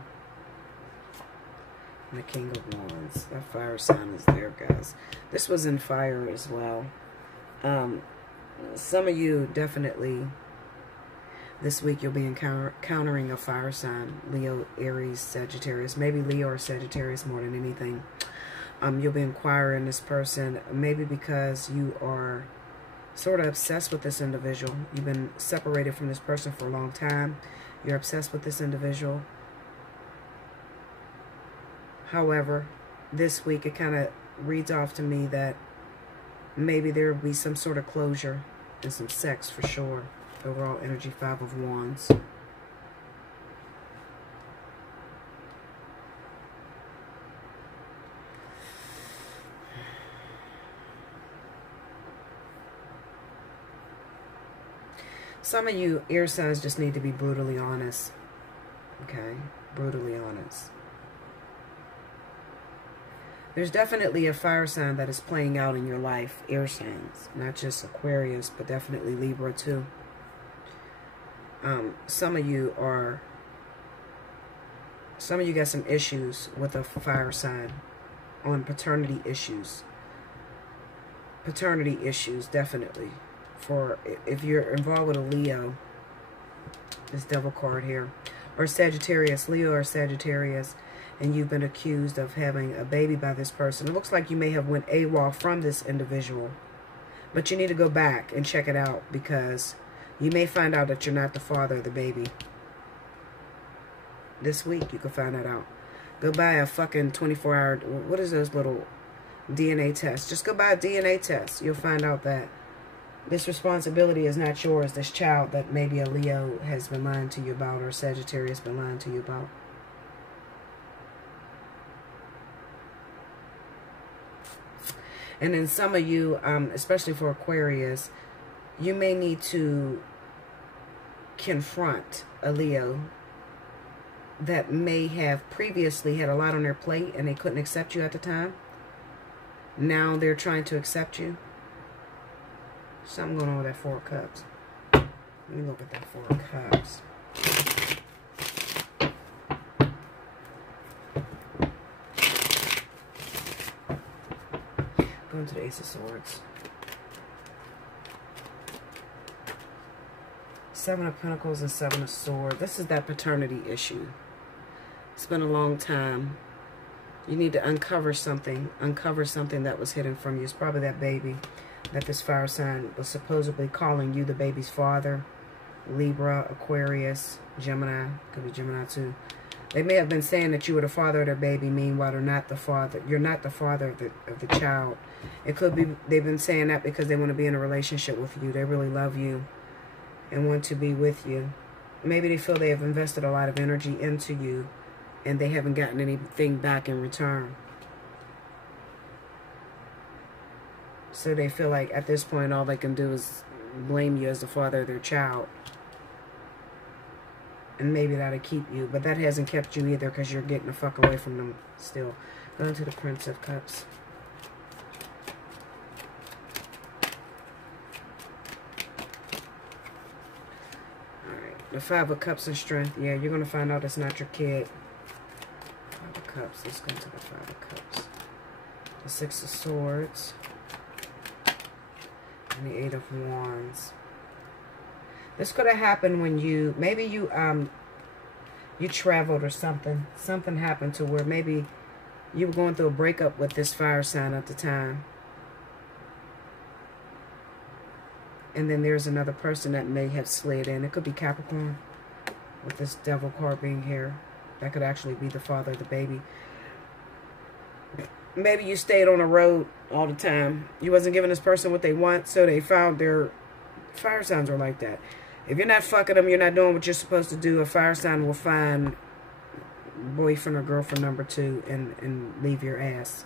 and the King of Wands. That fire sign is there, guys. This was in fire as well. Some of you definitely this week you'll be encountering a fire sign, Leo, Aries, Sagittarius, maybe Leo or Sagittarius more than anything. You'll be inquiring this person, maybe because you are sort of obsessed with this individual. You've been separated from this person for a long time. You're obsessed with this individual. However, this week, it kind of reads off to me that maybe there will be some sort of closure and some sex for sure. Overall energy, 5 of Wands. Some of you air signs just need to be brutally honest. Okay? Brutally honest. There's definitely a fire sign that is playing out in your life, air signs. Not just Aquarius, but definitely Libra too. Some of you got some issues with a fire sign on paternity issues. Paternity issues, definitely. For if you're involved with a Leo, this devil card here, or Sagittarius, Leo or Sagittarius, and you've been accused of having a baby by this person. It looks like you may have went AWOL from this individual, but you need to go back and check it out, because you may find out that you're not the father of the baby. This week you can find that out. Go buy a fucking 24-hour, what is those little DNA tests? Just go buy a DNA test. You'll find out that this responsibility is not yours. This child that maybe a Leo has been lying to you about, or Sagittarius been lying to you about. And then some of you, especially for Aquarius, you may need to confront a Leo that may have previously had a lot on their plate and they couldn't accept you at the time. Now they're trying to accept you. Something going on with that 4 of Cups. Let me look at that 4 of Cups. Going to the Ace of Swords. 7 of Pentacles and 7 of Swords. This is that paternity issue. It's been a long time. You need to uncover something. Uncover something that was hidden from you. It's probably that baby that this fire sign was supposedly calling you the baby's father. Libra, Aquarius, Gemini. Could be Gemini too. They may have been saying that you were the father of their baby. Meanwhile, they're not the father. You're not the father of the child. It could be they've been saying that because they want to be in a relationship with you. They really love you and want to be with you. Maybe they feel they have invested a lot of energy into you and they haven't gotten anything back in return. So they feel like at this point all they can do is blame you as the father of their child. And maybe that'll keep you. But that hasn't kept you either, because you're getting the fuck away from them still. Going to the Prince of Cups. Alright. The 5 of Cups and Strength. Yeah, you're going to find out it's not your kid. 5 of Cups. Let's go to the 5 of Cups. The 6 of Swords. And the 8 of Wands. This could have happened when you, maybe you traveled or something. Something happened to where maybe you were going through a breakup with this fire sign at the time. And then there's another person that may have slid in. It could be Capricorn with this devil card being here. That could actually be the father of the baby. Maybe you stayed on the road all the time. You wasn't giving this person what they want, so they found their fire signs are like that. If you're not fucking them, you're not doing what you're supposed to do, a fire sign will find boyfriend or girlfriend number 2 and leave your ass.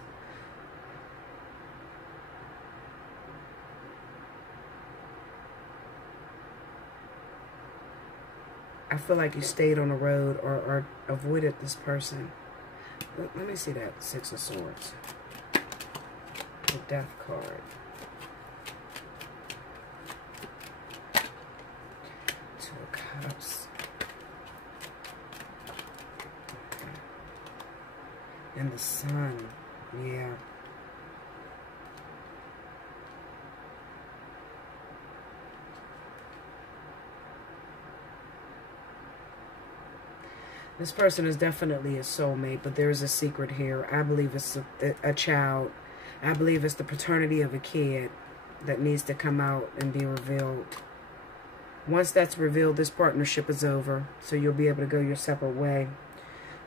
I feel like you stayed on the road or avoided this person. Let me see that 6 of Swords. The Death card. 2 of Cups. And the Sun. Yeah. This person is definitely a soulmate, but there's a secret here. I believe it's a child. I believe it's the paternity of a kid that needs to come out and be revealed. Once that's revealed, this partnership is over, so you'll be able to go your separate way.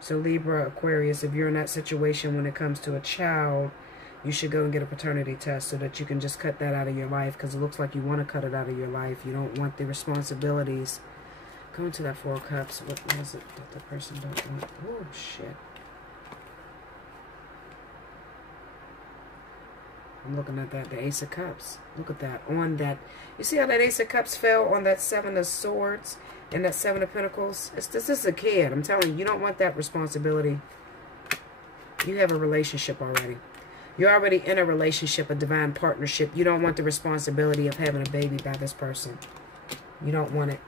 So Libra, Aquarius, if you're in that situation when it comes to a child, you should go and get a paternity test so that you can just cut that out of your life, because it looks like you want to cut it out of your life. You don't want the responsibilities. Going to that Four of Cups. What is it that the person don't want? Oh, shit. I'm looking at that, the Ace of Cups. Look at that. On that, you see how that Ace of Cups fell on that Seven of Swords and that Seven of Pentacles? This is a kid. I'm telling you, you don't want that responsibility. You have a relationship already. You're already in a relationship, a divine partnership. You don't want the responsibility of having a baby by this person. You don't want it.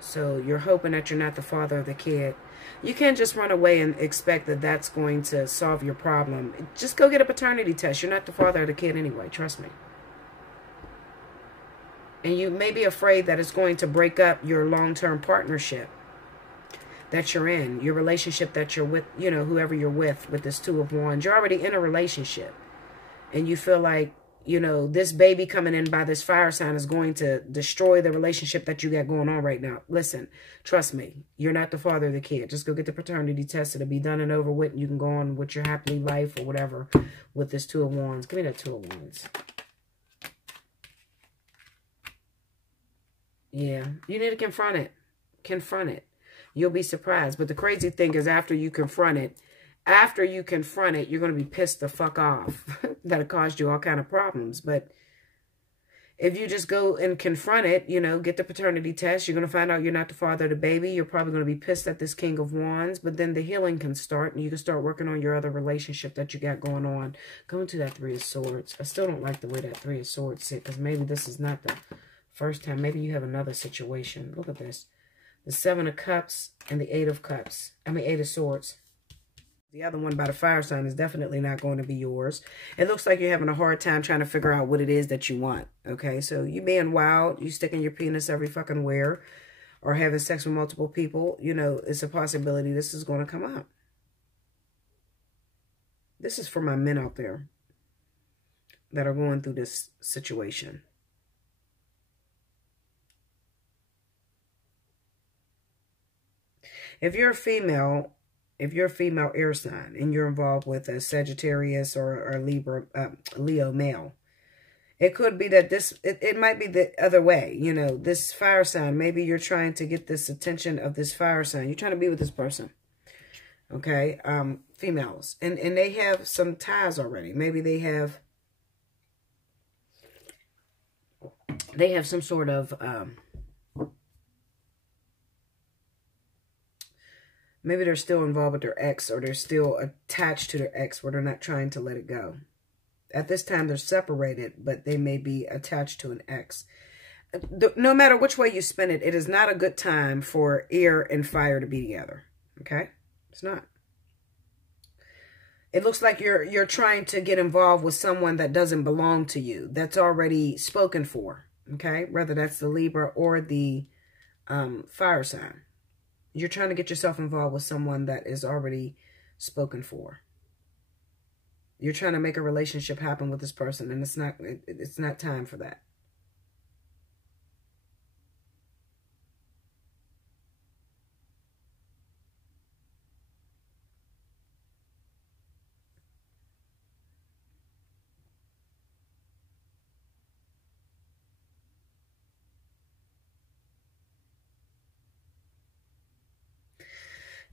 So you're hoping that you're not the father of the kid. You can't just run away and expect that that's going to solve your problem. Just go get a paternity test. You're not the father of the kid anyway. Trust me. And you may be afraid that it's going to break up your long-term partnership that you're in, your relationship that you're with, you know, whoever you're with this Two of Wands. You're already in a relationship. And you feel like, you know, this baby coming in by this fire sign is going to destroy the relationship that you got going on right now. Listen, trust me, you're not the father of the kid. Just go get the paternity test. It'll be done and over with. And you can go on with your happy life or whatever with this Two of Wands. Give me that Two of Wands. Yeah, you need to confront it. Confront it. You'll be surprised. But the crazy thing is after you confront it, you're going to be pissed the fuck off. That'll cause you all kind of problems. But if you just go and confront it, you know, get the paternity test, you're going to find out you're not the father of the baby. You're probably going to be pissed at this King of Wands. But then the healing can start, and you can start working on your other relationship that you got going on. Go into that Three of Swords. I still don't like the way that Three of Swords sit, because maybe this is not the first time. Maybe you have another situation. Look at this. The Seven of Cups and the Eight of Cups. I mean, Eight of Swords. The other one by the fire sign is definitely not going to be yours. It looks like you're having a hard time trying to figure out what it is that you want. Okay, so you being wild, you sticking your penis every fucking where, or having sex with multiple people, you know, it's a possibility this is going to come up. This is for my men out there that are going through this situation. If you're a female air sign and you're involved with a Sagittarius or Libra, Leo male, it could be that it might be the other way. You know, this fire sign, maybe you're trying to get this attention of this fire sign. You're trying to be with this person. Okay. Females. And they have some ties already. Maybe they have some sort of, maybe they're still involved with their ex, or they're still attached to their ex where they're not trying to let it go. At this time, they're separated, but they may be attached to an ex. No matter which way you spin it, it is not a good time for air and fire to be together. Okay? It's not. It looks like you're trying to get involved with someone that doesn't belong to you, that's already spoken for. Okay? Whether that's the Libra or the fire sign. You're trying to get yourself involved with someone that is already spoken for. You're trying to make a relationship happen with this person, and it's not time for that.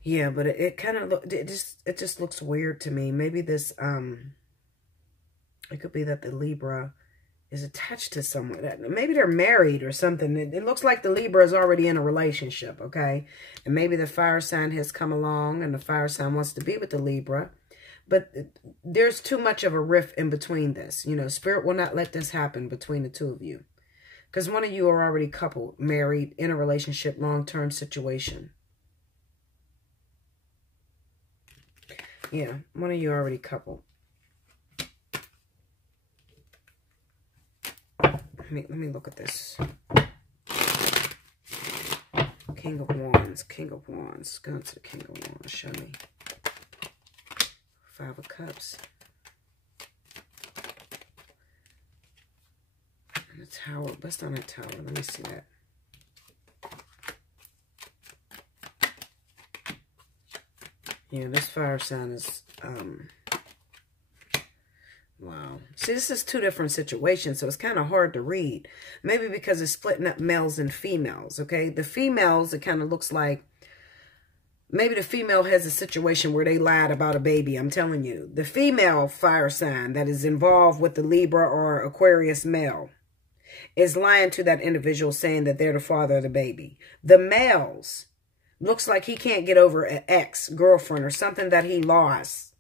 Yeah, but it kind of it just looks weird to me. Maybe this it could be that the Libra is attached to someone. Maybe they're married or something. It looks like the Libra is already in a relationship, okay? And maybe the fire sign has come along and the fire sign wants to be with the Libra. But there's too much of a rift in between this. You know, Spirit will not let this happen between the two of you. Because one of you are already coupled, married, in a relationship, long-term situation. Yeah, one of you already coupled. Let me look at this. King of Wands. King of Wands. Go to the King of Wands. Show me. Five of Cups. And the Tower. Bust on that Tower. Let me see that. Yeah, this fire sign is, wow. See, this is two different situations, so it's kind of hard to read. Maybe because it's splitting up males and females, okay? The females, it kind of looks like, maybe the female has a situation where they lied about a baby. I'm telling you. The female fire sign that is involved with the Libra or Aquarius male is lying to that individual, saying that they're the father of the baby. The males, looks like he can't get over an ex-girlfriend or something that he lost.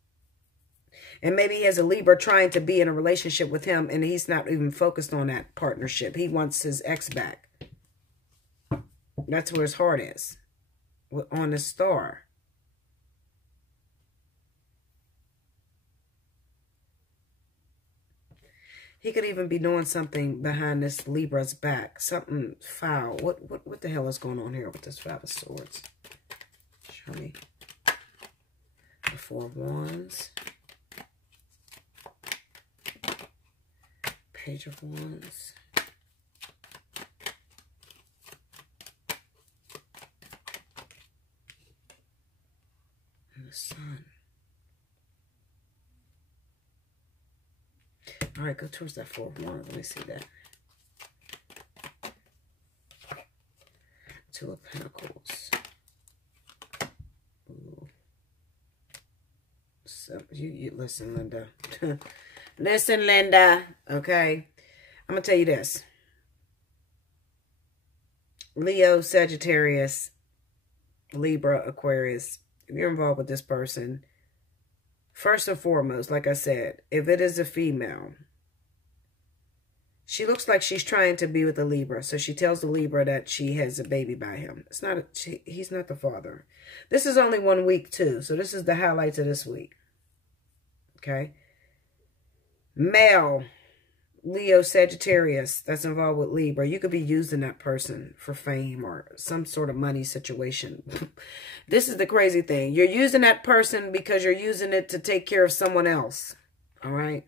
And maybe he has a Libra trying to be in a relationship with him, and he's not even focused on that partnership. He wants his ex back. That's where his heart is. On the star. He could even be doing something behind this Libra's back. Something foul. What the hell is going on here with this Five of Swords? Show me. The Four of Wands. Page of Wands. And the Sun. All right, go towards that Four of Wands. Let me see that. Two of Pentacles. Ooh. So you listen, Linda. Listen, Linda. Okay, I'm gonna tell you this. Leo, Sagittarius, Libra, Aquarius. If you're involved with this person, first and foremost, like I said, if it is a female, she looks like she's trying to be with a Libra. So she tells the Libra that she has a baby by him. It's not he's not the father. This is only 1 week too. So this is the highlights of this week. Okay. Male, Leo, Sagittarius, that's involved with Libra. You could be using that person for fame or some sort of money situation. This is the crazy thing. You're using that person because you're using it to take care of someone else. All right.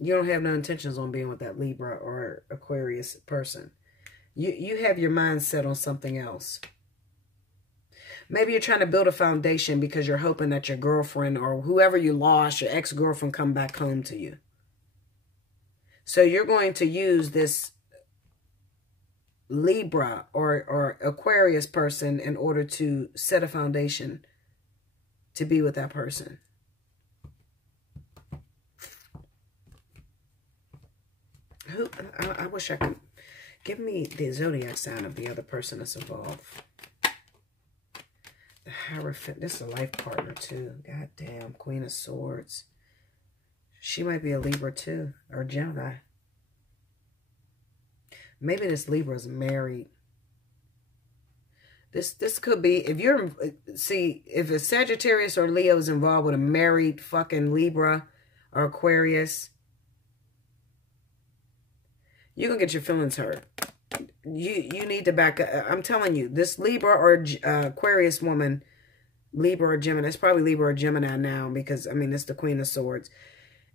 You don't have no intentions on being with that Libra or Aquarius person. You have your mind set on something else. Maybe you're trying to build a foundation because you're hoping that your girlfriend or whoever you lost, your ex-girlfriend, come back home to you. So you're going to use this Libra or Aquarius person in order to set a foundation to be with that person. I wish I could. Give me the zodiac sign of the other person that's involved. The Hierophant. This is a life partner too. God damn. Queen of Swords. She might be a Libra too. Or Gemini. Maybe this Libra's married. This could be, if you're, see, if a Sagittarius or Leo is involved with a married fucking Libra or Aquarius, you're going to get your feelings hurt. You need to back up. I'm telling you, this Libra or Aquarius woman, Libra or Gemini, it's probably Libra or Gemini now because, I mean, it's the Queen of Swords.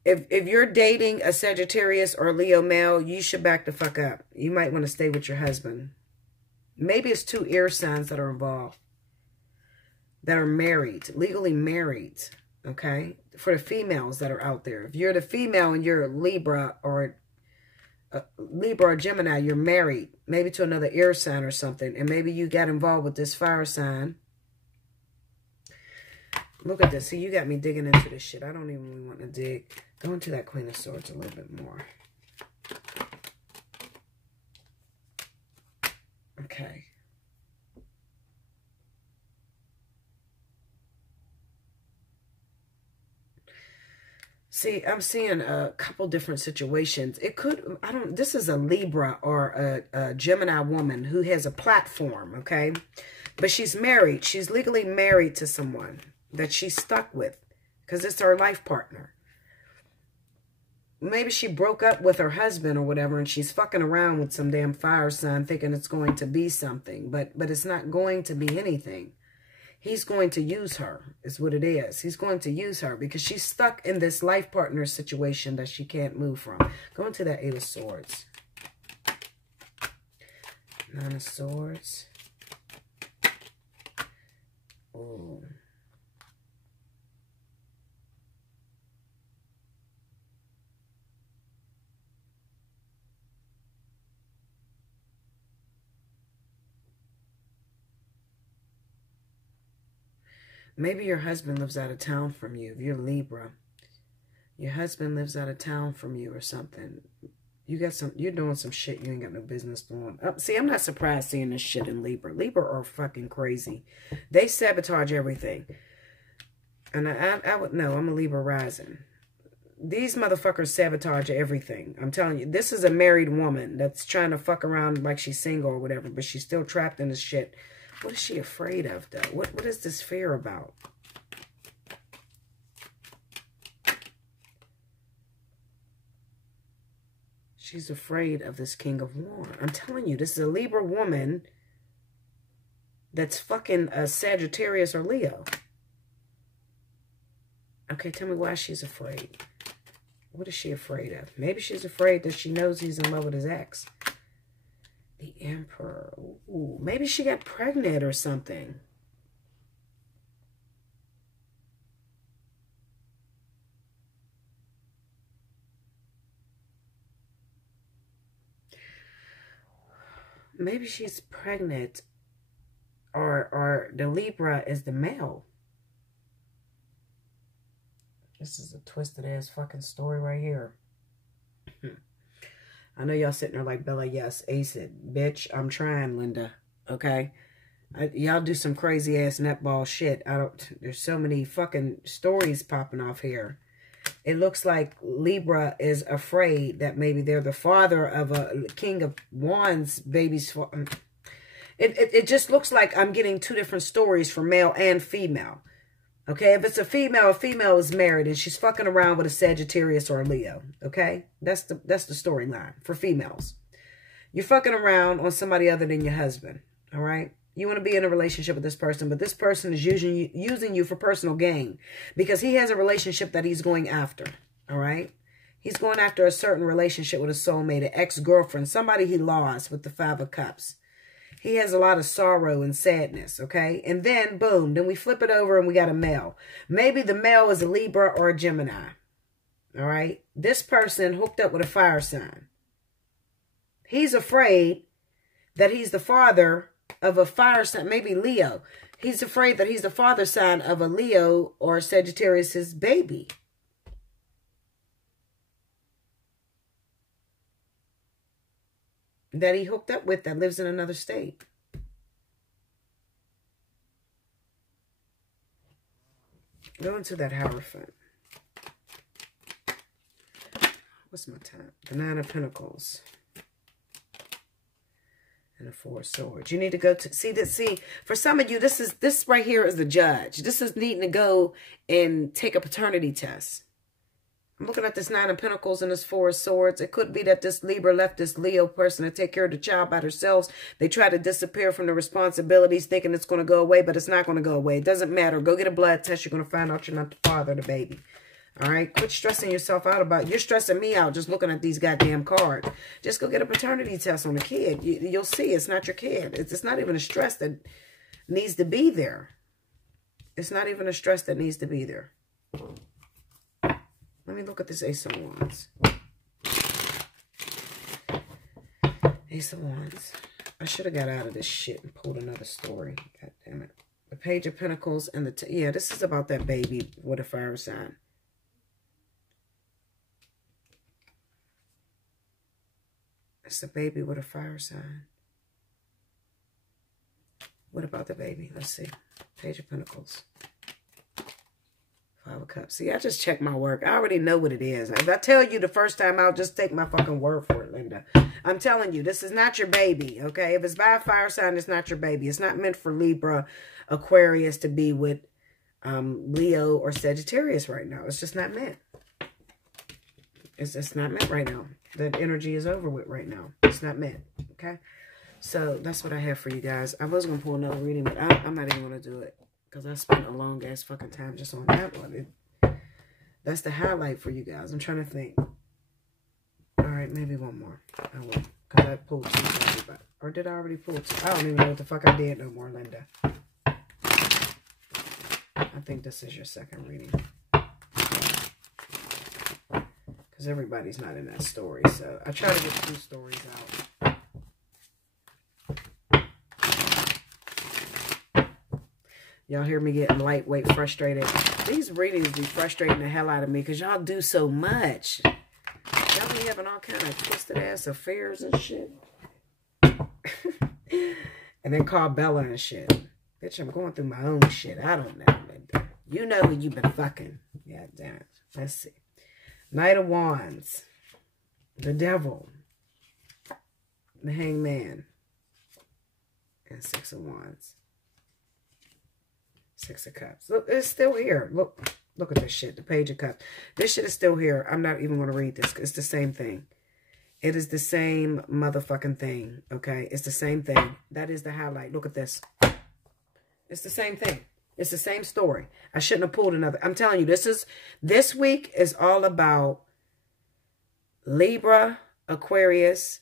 If you're dating a Sagittarius or Leo male, you should back the fuck up. You might want to stay with your husband. Maybe it's two air signs that are involved, that are married, legally married, okay? For the females that are out there. If you're the female and you're a Libra or Gemini, you're married, maybe to another air sign or something, and maybe you got involved with this fire sign. Look at this. See, you got me digging into this shit. I don't even really want to dig. Go into that Queen of Swords a little bit more. Okay. See, I'm seeing a couple different situations. It could, this is a Libra or a Gemini woman who has a platform, okay? But she's married. She's legally married to someone that she's stuck with because it's her life partner. Maybe she broke up with her husband or whatever and she's fucking around with some damn fire sign thinking it's going to be something. But it's not going to be anything. He's going to use her, is what it is. He's going to use her because she's stuck in this life partner situation that she can't move from. Go into that Eight of Swords. Nine of Swords. Ooh. Maybe your husband lives out of town from you. If you're Libra, your husband lives out of town from you or something. You're doing some shit you ain't got no business doing. See, I'm not surprised seeing this shit in Libra. Libra are fucking crazy. They sabotage everything. And I would know. I'm a Libra rising. These motherfuckers sabotage everything. I'm telling you, this is a married woman that's trying to fuck around like she's single or whatever, but she's still trapped in this shit. What is she afraid of, though? What is this fear about? She's afraid of this King of Wands. I'm telling you, this is a Libra woman that's fucking a Sagittarius or Leo. Okay, tell me why she's afraid. What is she afraid of? Maybe she's afraid that she knows he's in love with his ex. The Emperor. Ooh, maybe she got pregnant or something. Maybe she's pregnant, or the Libra is the male. This is a twisted ass fucking story right here. I know y'all sitting there like, Bella, yes, ace it. Bitch, I'm trying, Linda. Okay? Y'all do some crazy ass netball shit. There's so many fucking stories popping off here. It looks like Libra is afraid that maybe they're the father of a King of Wands baby's. It just looks like I'm getting two different stories for male and female. Okay, if it's a female is married and she's fucking around with a Sagittarius or a Leo. Okay, that's the storyline for females. You're fucking around on somebody other than your husband. All right, you want to be in a relationship with this person, but this person is using you for personal gain because he has a relationship that he's going after. All right, he's going after a certain relationship with a soulmate, an ex-girlfriend, somebody he lost with the Five of Cups. He has a lot of sorrow and sadness, okay? And then, boom, then we flip it over and we got a male. Maybe the male is a Libra or a Gemini, all right? This person hooked up with a fire sign. He's afraid that he's the father of a fire sign, maybe Leo. He's afraid that he's the father sign of a Leo or Sagittarius's baby. That he hooked up with that lives in another state. Go into that Hierophant. What's my time? The Nine of Pentacles. And the Four of Swords. You need to go to, see, for some of you, this right here is the Judge. This is needing to go and take a paternity test. I'm looking at this Nine of Pentacles and this Four of Swords. It could be that this Libra left this Leo person to take care of the child by themselves. They try to disappear from the responsibilities thinking it's going to go away, but it's not going to go away. It doesn't matter. Go get a blood test. You're going to find out you're not the father of the baby. All right? Quit stressing yourself out about it. You're stressing me out just looking at these goddamn cards. Just go get a paternity test on the kid. You'll see it's not your kid. It's not even a stress that needs to be there. It's not even a stress that needs to be there. Let me look at this Ace of Wands. Ace of Wands. I should have got out of this shit and pulled another story. God damn it. The Page of Pentacles and the... yeah, this is about that baby with a fire sign. It's a baby with a fire sign. What about the baby? Let's see. Page of Pentacles. Five of Cups. See, I just check my work. I already know what it is. If I tell you the first time, I'll just take my fucking word for it, Linda. I'm telling you, this is not your baby, okay? If it's by a fire sign, it's not your baby. It's not meant for Libra, Aquarius to be with Leo or Sagittarius right now. It's just not meant. It's just not meant right now. That energy is over with right now. It's not meant, okay? So that's what I have for you guys. I was going to pull another reading, but I'm not even going to do it. Because I spent a long ass fucking time just on that one. That's the highlight for you guys. I'm trying to think. Alright, maybe one more. I will. Because I pulled two. Or did I already pull two? I don't even know what the fuck I did no more, Linda. I think this is your second reading. Because everybody's not in that story. So I try to get 2 stories out. Y'all hear me getting lightweight frustrated? These readings be frustrating the hell out of me because y'all do so much. Y'all be having all kind of twisted ass affairs and shit. And then call Bella and shit. Bitch, I'm going through my own shit. I don't know. You know who you been fucking. Yeah, damn it. Let's see. Knight of Wands. The Devil. The Hangman. And 6 of Wands. 6 of Cups. Look, it's still here. Look at this shit. The Page of Cups. This shit is still here. I'm not even going to read this. It's the same thing. It is the same motherfucking thing, okay? It's the same thing. That is the highlight. Look at this. It's the same thing. It's the same story. I shouldn't have pulled another. I'm telling you, this week is all about Libra, Aquarius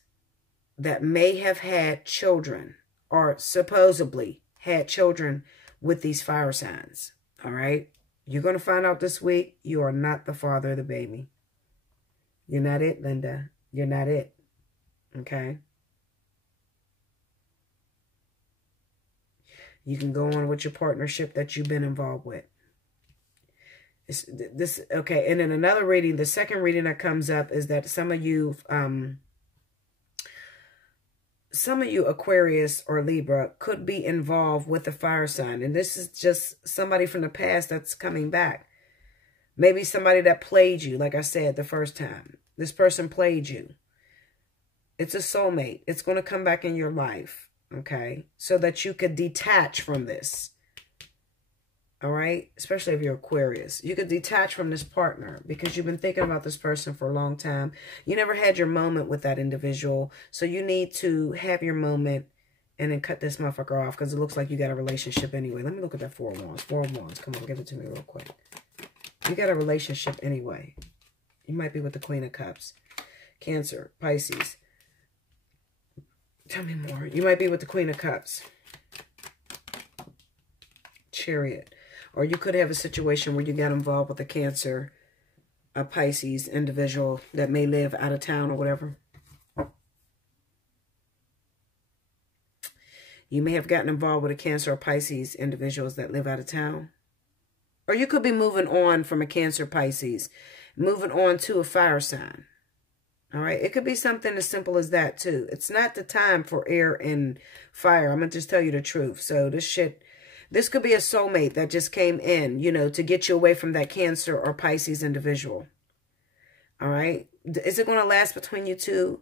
that may have had children or supposedly had children with these fire signs, all right? You're going to find out this week you are not the father of the baby. You're not it, Linda. You're not it. Okay? You can go on with your partnership that you've been involved with. Okay, and then another reading, the second reading that comes up is that some of you Aquarius or Libra could be involved with the fire sign. And this is just somebody from the past that's coming back. Maybe somebody that played you, like I said the first time. This person played you. It's a soulmate. It's going to come back in your life, okay? So that you could detach from this, all right? Especially if you're Aquarius. You could detach from this partner because you've been thinking about this person for a long time. You never had your moment with that individual, so you need to have your moment and then cut this motherfucker off because it looks like you got a relationship anyway. Let me look at that 4 of Wands. 4 of Wands. Come on, give it to me real quick. You got a relationship anyway. You might be with the Queen of Cups. Cancer, Pisces. Tell me more. You might be with the Queen of Cups. Chariot. Or you could have a situation where you got involved with a Cancer, a Pisces individual that may live out of town or whatever. You may have gotten involved with a Cancer or Pisces individuals that live out of town. Or you could be moving on from a Cancer, Pisces, moving on to a fire sign. All right. It could be something as simple as that too. It's not the time for air and fire. I'm going to just tell you the truth. So this could be a soulmate that just came in, you know, to get you away from that Cancer or Pisces individual. All right. Is it going to last between you two?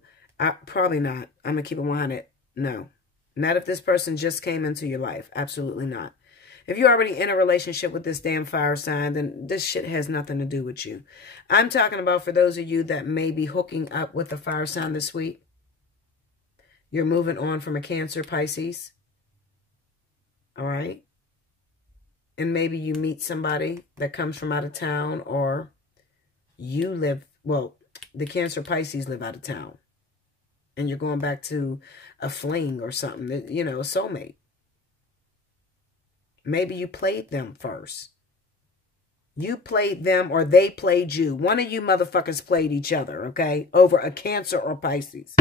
Probably not. I'm going to keep it 100. No, not if this person just came into your life. Absolutely not. If you're already in a relationship with this damn fire sign, then this shit has nothing to do with you. I'm talking about for those of you that may be hooking up with the fire sign this week. You're moving on from a Cancer, Pisces. All right. And maybe you meet somebody that comes from out of town, or you live, well, the Cancer, Pisces live out of town. And you're going back to a fling or something, you know, a soulmate. Maybe you played them first. You played them or they played you. One of you motherfuckers played each other, okay? Over a Cancer or Pisces.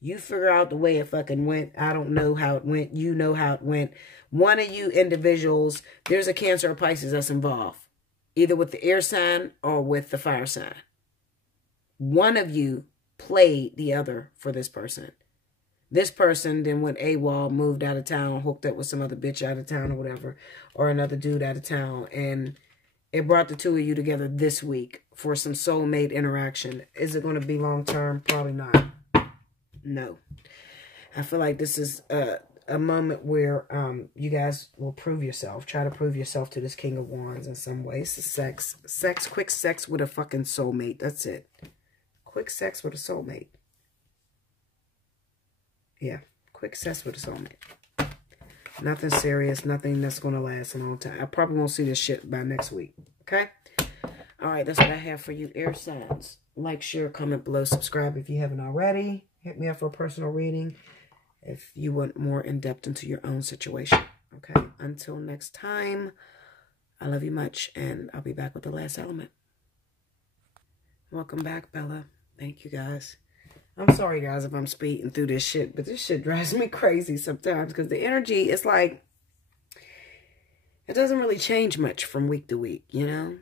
You figure out the way it fucking went. I don't know how it went. You know how it went. One of you individuals, there's a Cancer or Pisces that's involved. Either with the air sign or with the fire sign. One of you played the other for this person. This person then went AWOL, moved out of town, hooked up with some other bitch out of town or whatever, or another dude out of town, and it brought the two of you together this week for some soulmate interaction. Is it going to be long-term? Probably not. No. I feel like this is a moment where you guys will prove yourself. Try to prove yourself to this King of Wands in some ways. Sex. Sex. Quick sex with a fucking soulmate. That's it. Quick sex with a soulmate. Yeah, quick sex with a soulmate. Nothing serious, nothing that's going to last a long time. I probably won't see this shit by next week, okay? All right, that's what I have for you, air signs. Like, share, comment below, subscribe if you haven't already. Hit me up for a personal reading if you want more in-depth into your own situation, okay? Until next time, I love you much, and I'll be back with the last element. Welcome back, Bella. Thank you, guys. I'm sorry, guys, if I'm speeding through this shit, but this shit drives me crazy sometimes because the energy is like, it doesn't really change much from week to week, you know?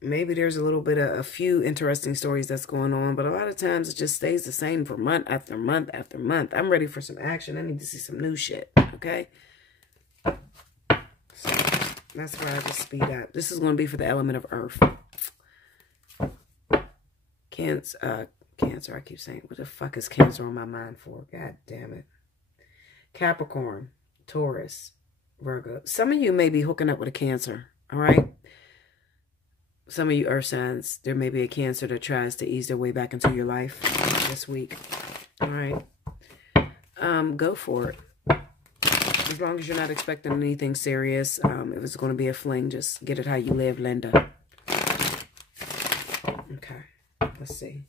Maybe there's a little bit of a few interesting stories that's going on, but a lot of times it just stays the same for month after month after month. I'm ready for some action. I need to see some new shit, okay? So that's why I just speed up. This is going to be for the element of earth. Cancer, I keep saying, what the fuck is Cancer on my mind for? God damn it. Capricorn, Taurus, Virgo. Some of you may be hooking up with a Cancer, all right? Some of you earth signs, there may be a Cancer that tries to ease their way back into your life this week, all right? Go for it. As long as you're not expecting anything serious, if it's going to be a fling, just get it how you live, Linda. Okay, let's see.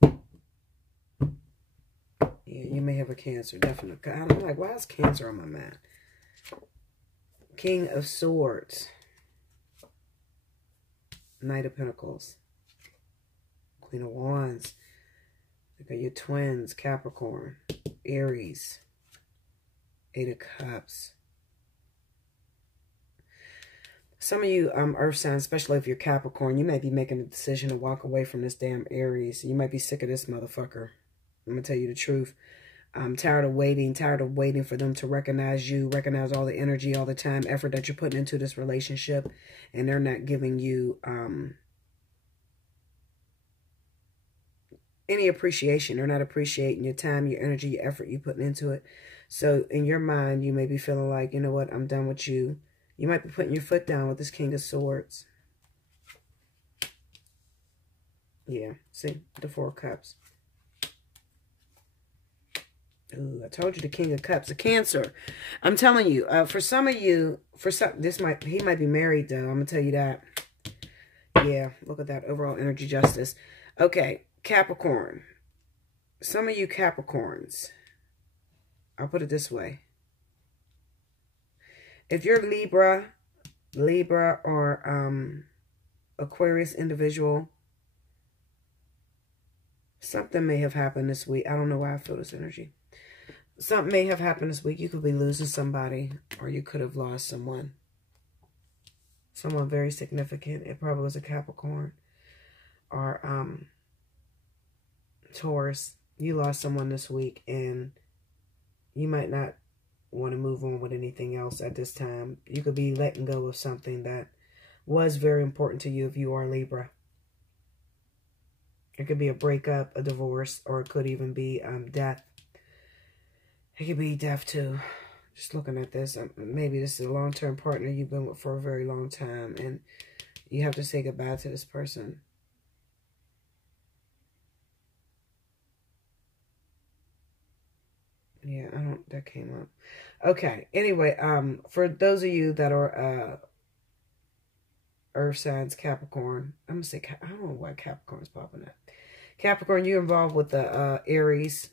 Yeah, you may have a Cancer, definitely. I'm like, why is Cancer on my mind? King of Swords. Knight of Pentacles. Queen of Wands. Look at your twins, Capricorn. Aries. Eight of Cups. Some of you earth signs, especially if you're Capricorn, you may be making a decision to walk away from this damn Aries. You might be sick of this motherfucker. I'm going to tell you the truth. I'm tired of waiting for them to recognize you, recognize all the energy, all the time, effort that you're putting into this relationship, and they're not giving you any appreciation. They're not appreciating your time, your energy, your effort you're putting into it. So in your mind, you may be feeling like, you know what, I'm done with you. You might be putting your foot down with this King of Swords. Yeah, see, the Four of Cups. Ooh, I told you the King of Cups, a Cancer. I'm telling you, for some of you, he might be married though. I'm gonna tell you that. Yeah, look at that overall energy justice. Okay, Capricorn. Some of you Capricorns, I'll put it this way. If you're Libra or Aquarius individual, something may have happened this week. I don't know why I feel this energy. Something may have happened this week. You could be losing somebody, or you could have lost someone. Someone very significant. It probably was a Capricorn or Taurus. You lost someone this week, and you might not want to move on with anything else at this time. You could be letting go of something that was very important to you if you are Libra. It could be a breakup, a divorce, or it could even be death. It could be death too. Just looking at this, maybe this is a long-term partner you've been with for a very long time, and you have to say goodbye to this person. Yeah, that came up. Okay, anyway, for those of you that are earth signs, Capricorn, I'm going to say, I don't know why Capricorn's popping up. Capricorn, you're involved with the Aries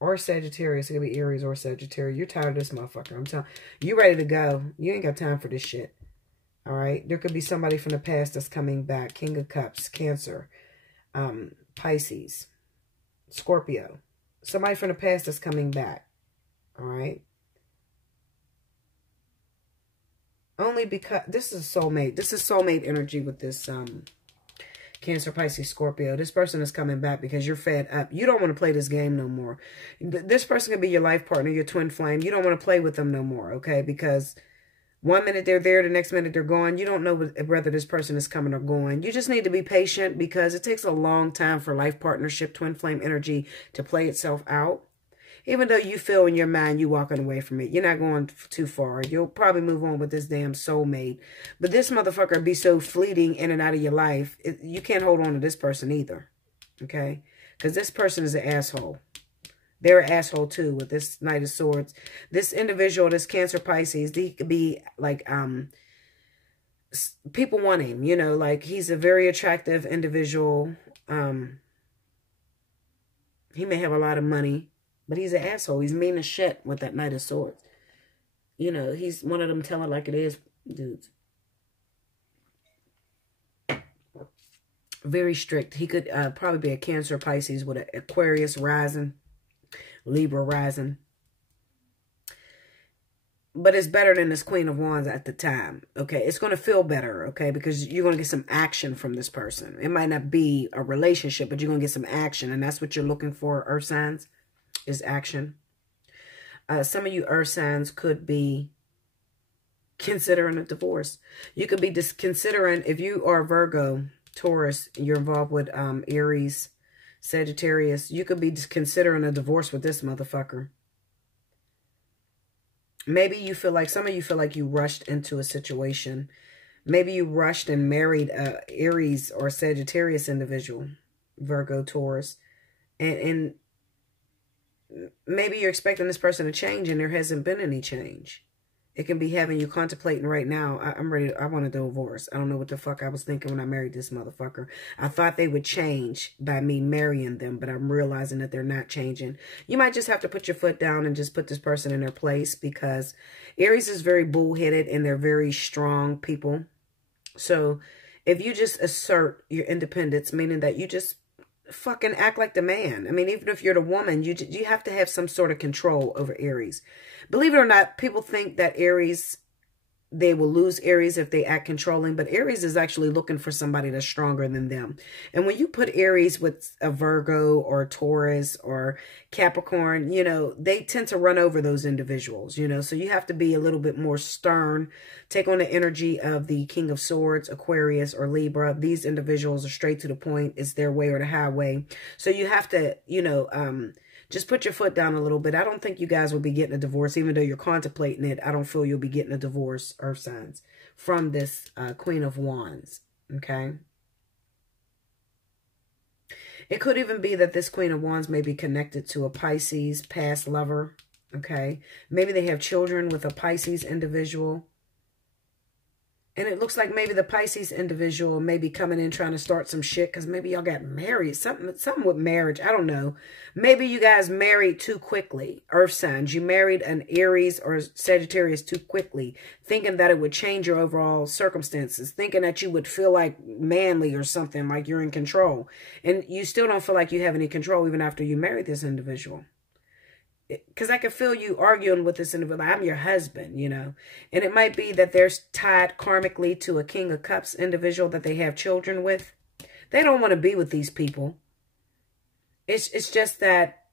or Sagittarius. It could be Aries or Sagittarius. You're tired of this motherfucker. I'm telling you, ready to go. You ain't got time for this shit. All right? There could be somebody from the past that's coming back. King of Cups, Cancer, Pisces, Scorpio. Somebody from the past that's coming back. All right? Only because this is soulmate. This is soulmate energy with this Cancer, Pisces, Scorpio. This person is coming back because you're fed up. You don't want to play this game no more. This person could be your life partner, your twin flame. You don't want to play with them no more, okay? Because one minute they're there, the next minute they're gone. You don't know whether this person is coming or going. You just need to be patient because it takes a long time for life partnership, twin flame energy to play itself out. Even though you feel in your mind you walking away from it, you're not going too far. You'll probably move on with this damn soulmate. But this motherfucker be so fleeting in and out of your life, you can't hold on to this person either. Okay? Because this person is an asshole. They're an asshole too with this Knight of Swords. This individual, this Cancer, Pisces, he could be like, people want him, you know, like he's a very attractive individual. He may have a lot of money. But he's an asshole. He's mean as shit with that Knight of Swords. You know, he's one of them tell it like it is Dudes. Very strict. He could probably be a Cancer, Pisces with an Aquarius rising, Libra rising. But it's better than this Queen of Wands at the time, okay? It's going to feel better, okay? Because you're going to get some action from this person. It might not be a relationship, but you're going to get some action. And that's what you're looking for, Earth signs, is action. Some of you Earth signs could be considering a divorce. You could be considering, if you are Virgo, Taurus, you're involved with Aries, Sagittarius, you could be considering a divorce with this motherfucker. Maybe you feel like, some of you feel like you rushed into a situation. Maybe you rushed and married a Aries or Sagittarius individual, Virgo, Taurus. And maybe you're expecting this person to change and there hasn't been any change. It can be having you contemplating right now, I'm ready, I want a divorce. I don't know what the fuck I was thinking when I married this motherfucker. I thought they would change by me marrying them, but I'm realizing that they're not changing. You might just have to put your foot down and just put this person in their place, because Aries is very bullheaded and they're very strong people. So if you just assert your independence, meaning that you just fucking act like the man. I mean, even if you're the woman, you have to have some sort of control over Aries. Believe it or not, people think that Aries, they will lose Aries if they act controlling, but Aries is actually looking for somebody that's stronger than them. And when you put Aries with a Virgo or a Taurus or Capricorn, you know, they tend to run over those individuals, you know, so you have to be a little bit more stern, take on the energy of the King of Swords, Aquarius, or Libra. These individuals are straight to the point. It's their way or the highway. So you have to, you know, just put your foot down a little bit. I don't think you guys will be getting a divorce, even though you're contemplating it. I don't feel you'll be getting a divorce, Earth signs, from this Queen of Wands, okay? It could even be that this Queen of Wands may be connected to a Pisces past lover, okay? Maybe they have children with a Pisces individual. And it looks like maybe the Pisces individual may be coming in trying to start some shit, because maybe y'all got married. Something with marriage. I don't know. Maybe you guys married too quickly. Earth signs. You married an Aries or Sagittarius too quickly, thinking that it would change your overall circumstances, thinking that you would feel like manly or something, like you're in control. And you still don't feel like you have any control even after you married this individual. Because I can feel you arguing with this individual. I'm your husband, you know. And it might be that they're tied karmically to a King of Cups individual that they have children with. They don't want to be with these people. It's just that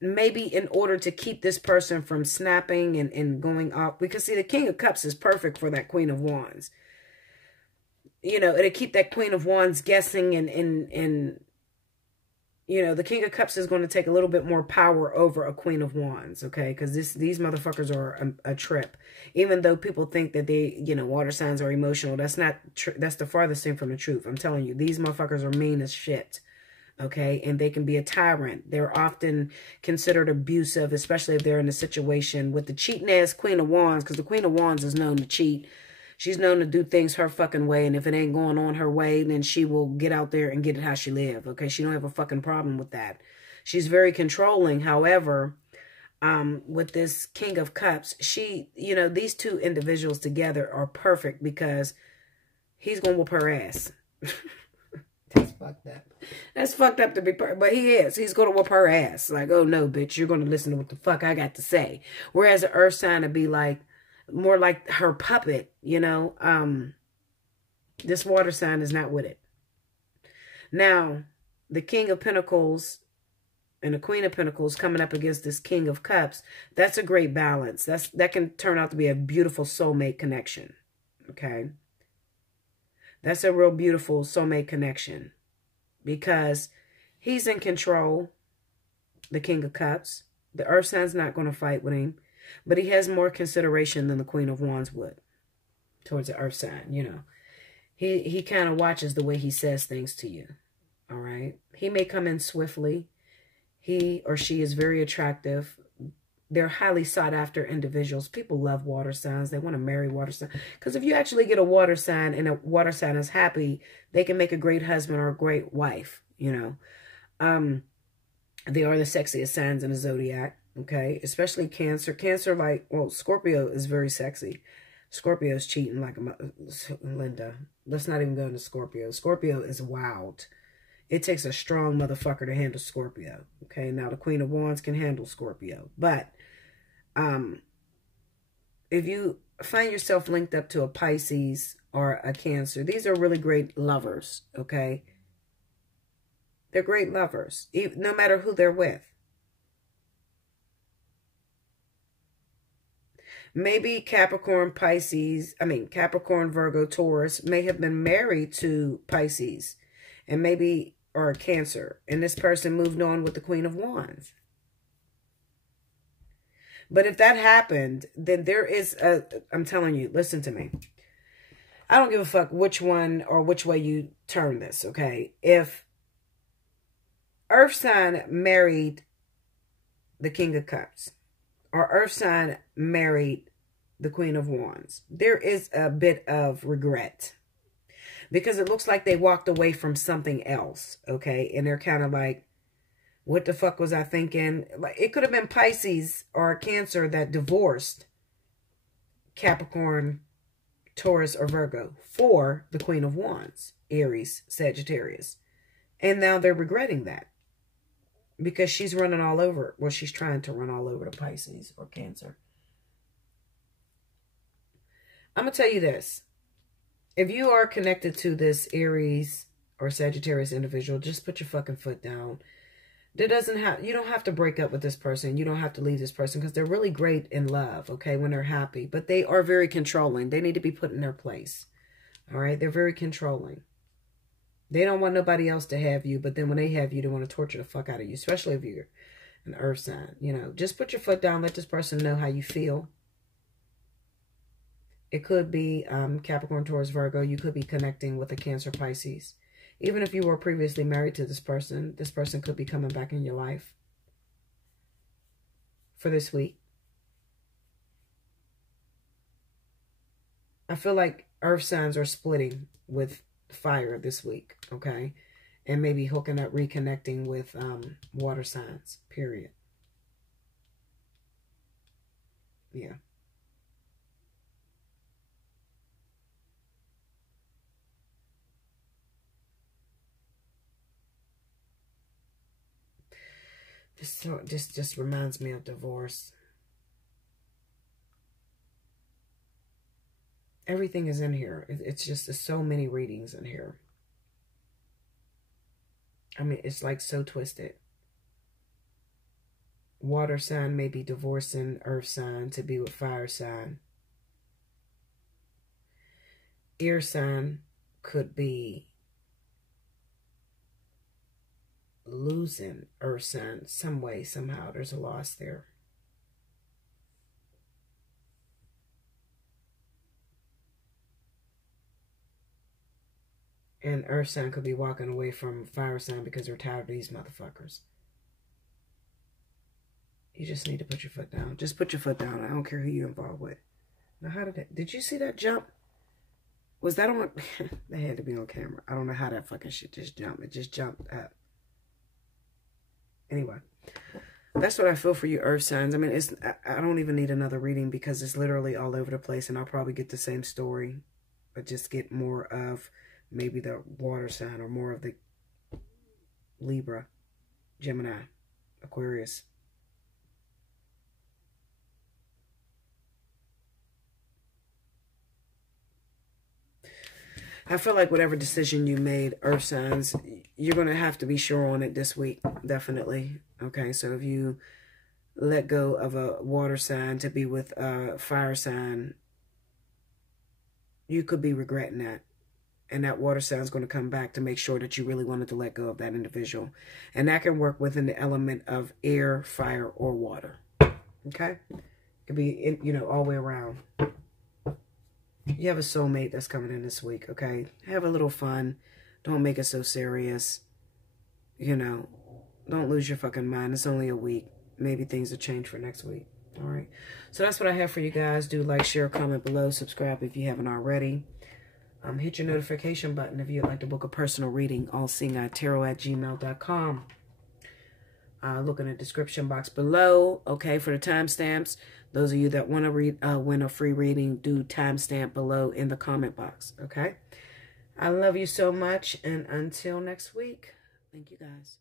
maybe in order to keep this person from snapping and going off. Because, see, the King of Cups is perfect for that Queen of Wands. You know, it'll keep that Queen of Wands guessing and you know, the King of Cups is going to take a little bit more power over a Queen of Wands, okay? Because these motherfuckers are a trip. Even though people think that they, you know, water signs are emotional, that's not true. That's the farthest thing from the truth. I'm telling you, these motherfuckers are mean as shit, okay? And they can be a tyrant. They're often considered abusive, especially if they're in a situation with the cheating-ass Queen of Wands, because the Queen of Wands is known to cheat. She's known to do things her fucking way, and if it ain't going on her way, then she will get out there and get it how she live, okay? She don't have a fucking problem with that. She's very controlling. However, with this King of Cups, she, you know, these two individuals together are perfect because he's going to whoop her ass. That's fucked up. That's fucked up to be, but he is. He's going to whoop her ass. Like, oh no, bitch, you're going to listen to what the fuck I got to say. Whereas an Earth sign would be like, more like her puppet, you know. This water sign is not with it. Now, the King of Pentacles and the Queen of Pentacles coming up against this King of Cups, that's a great balance. That can turn out to be a beautiful soulmate connection, okay? That's a real beautiful soulmate connection because he's in control, the King of Cups. The Earth sign's not going to fight with him. But he has more consideration than the Queen of Wands would towards the Earth sign, you know. He kind of watches the way he says things to you, all right? He may come in swiftly. He or she is very attractive. They're highly sought after individuals. People love water signs. They want to marry water signs. Because if you actually get a water sign and a water sign is happy, they can make a great husband or a great wife, you know. They are the sexiest signs in the zodiac. Okay, especially Cancer. Cancer, like, well, Scorpio is very sexy. Scorpio's cheating like a... Linda, let's not even go into Scorpio. Scorpio is wild. It takes a strong motherfucker to handle Scorpio. Okay, now the Queen of Wands can handle Scorpio. But if you find yourself linked up to a Pisces or a Cancer, these are really great lovers, okay? They're great lovers, no matter who they're with. Maybe Capricorn, Virgo, Taurus may have been married to Pisces and maybe, or a Cancer, and this person moved on with the Queen of Wands. But if that happened, then there is I'm telling you, listen to me. I don't give a fuck which one or which way you turn this, okay? If Earth sign married the King of Cups, or Earth sign married the Queen of Wands, there is a bit of regret. Because it looks like they walked away from something else, okay? And they're kind of like, what the fuck was I thinking? Like, it could have been Pisces or Cancer that divorced Capricorn, Taurus, or Virgo for the Queen of Wands, Aries, Sagittarius. And now they're regretting that. Because she's running all over. Well, she's trying to run all over the Pisces or Cancer. I'm going to tell you this. If you are connected to this Aries or Sagittarius individual, just put your fucking foot down. You don't have to break up with this person. You don't have to leave this person because they're really great in love, okay, when they're happy. But they are very controlling. They need to be put in their place. All right? They're very controlling. They don't want nobody else to have you, but then when they have you, they want to torture the fuck out of you, especially if you're an earth sign. You know, just put your foot down. Let this person know how you feel. It could be Capricorn, Taurus, Virgo. You could be connecting with a Cancer, Pisces. Even if you were previously married to this person could be coming back in your life for this week. I feel like earth signs are splitting with fire this week, okay? And maybe hooking up, reconnecting with water signs, period. Yeah. This just reminds me of divorce. Everything is in here. It's just, there's so many readings in here. I mean, it's like so twisted. Water sign may be divorcing earth sign to be with fire sign. Air sign could be losing earth sign some way, somehow. There's a loss there. And earth sign could be walking away from fire sign because they're tired of these motherfuckers. You just need to put your foot down. Just put your foot down. I don't care who you're involved with. Now, how did you see that jump? Was that on? They had to be on camera. I don't know how that fucking shit just jumped. It just jumped up. Anyway, that's what I feel for you earth signs. I mean, I don't even need another reading because it's literally all over the place, and I'll probably get the same story, but just get more of maybe the water sign or more of the Libra, Gemini, Aquarius. I feel like whatever decision you made, earth signs, you're going to have to be sure on it this week. Definitely. Okay, so if you let go of a water sign to be with a fire sign, you could be regretting that. And that water sign is going to come back to make sure that you really wanted to let go of that individual. And that can work within the element of air, fire, or water. Okay? It could be, you know, all the way around. You have a soulmate that's coming in this week, okay? Have a little fun. Don't make it so serious. You know, don't lose your fucking mind. It's only a week. Maybe things will change for next week. All right? So that's what I have for you guys. Do like, share, comment below. Subscribe if you haven't already. Hit your notification button if you'd like to book a personal reading. Allseeingeyetarot@gmail.com. look in the description box below, okay, for the timestamps. Those of you that want to win a free reading, do timestamp below in the comment box, okay? I love you so much, and until next week, thank you guys.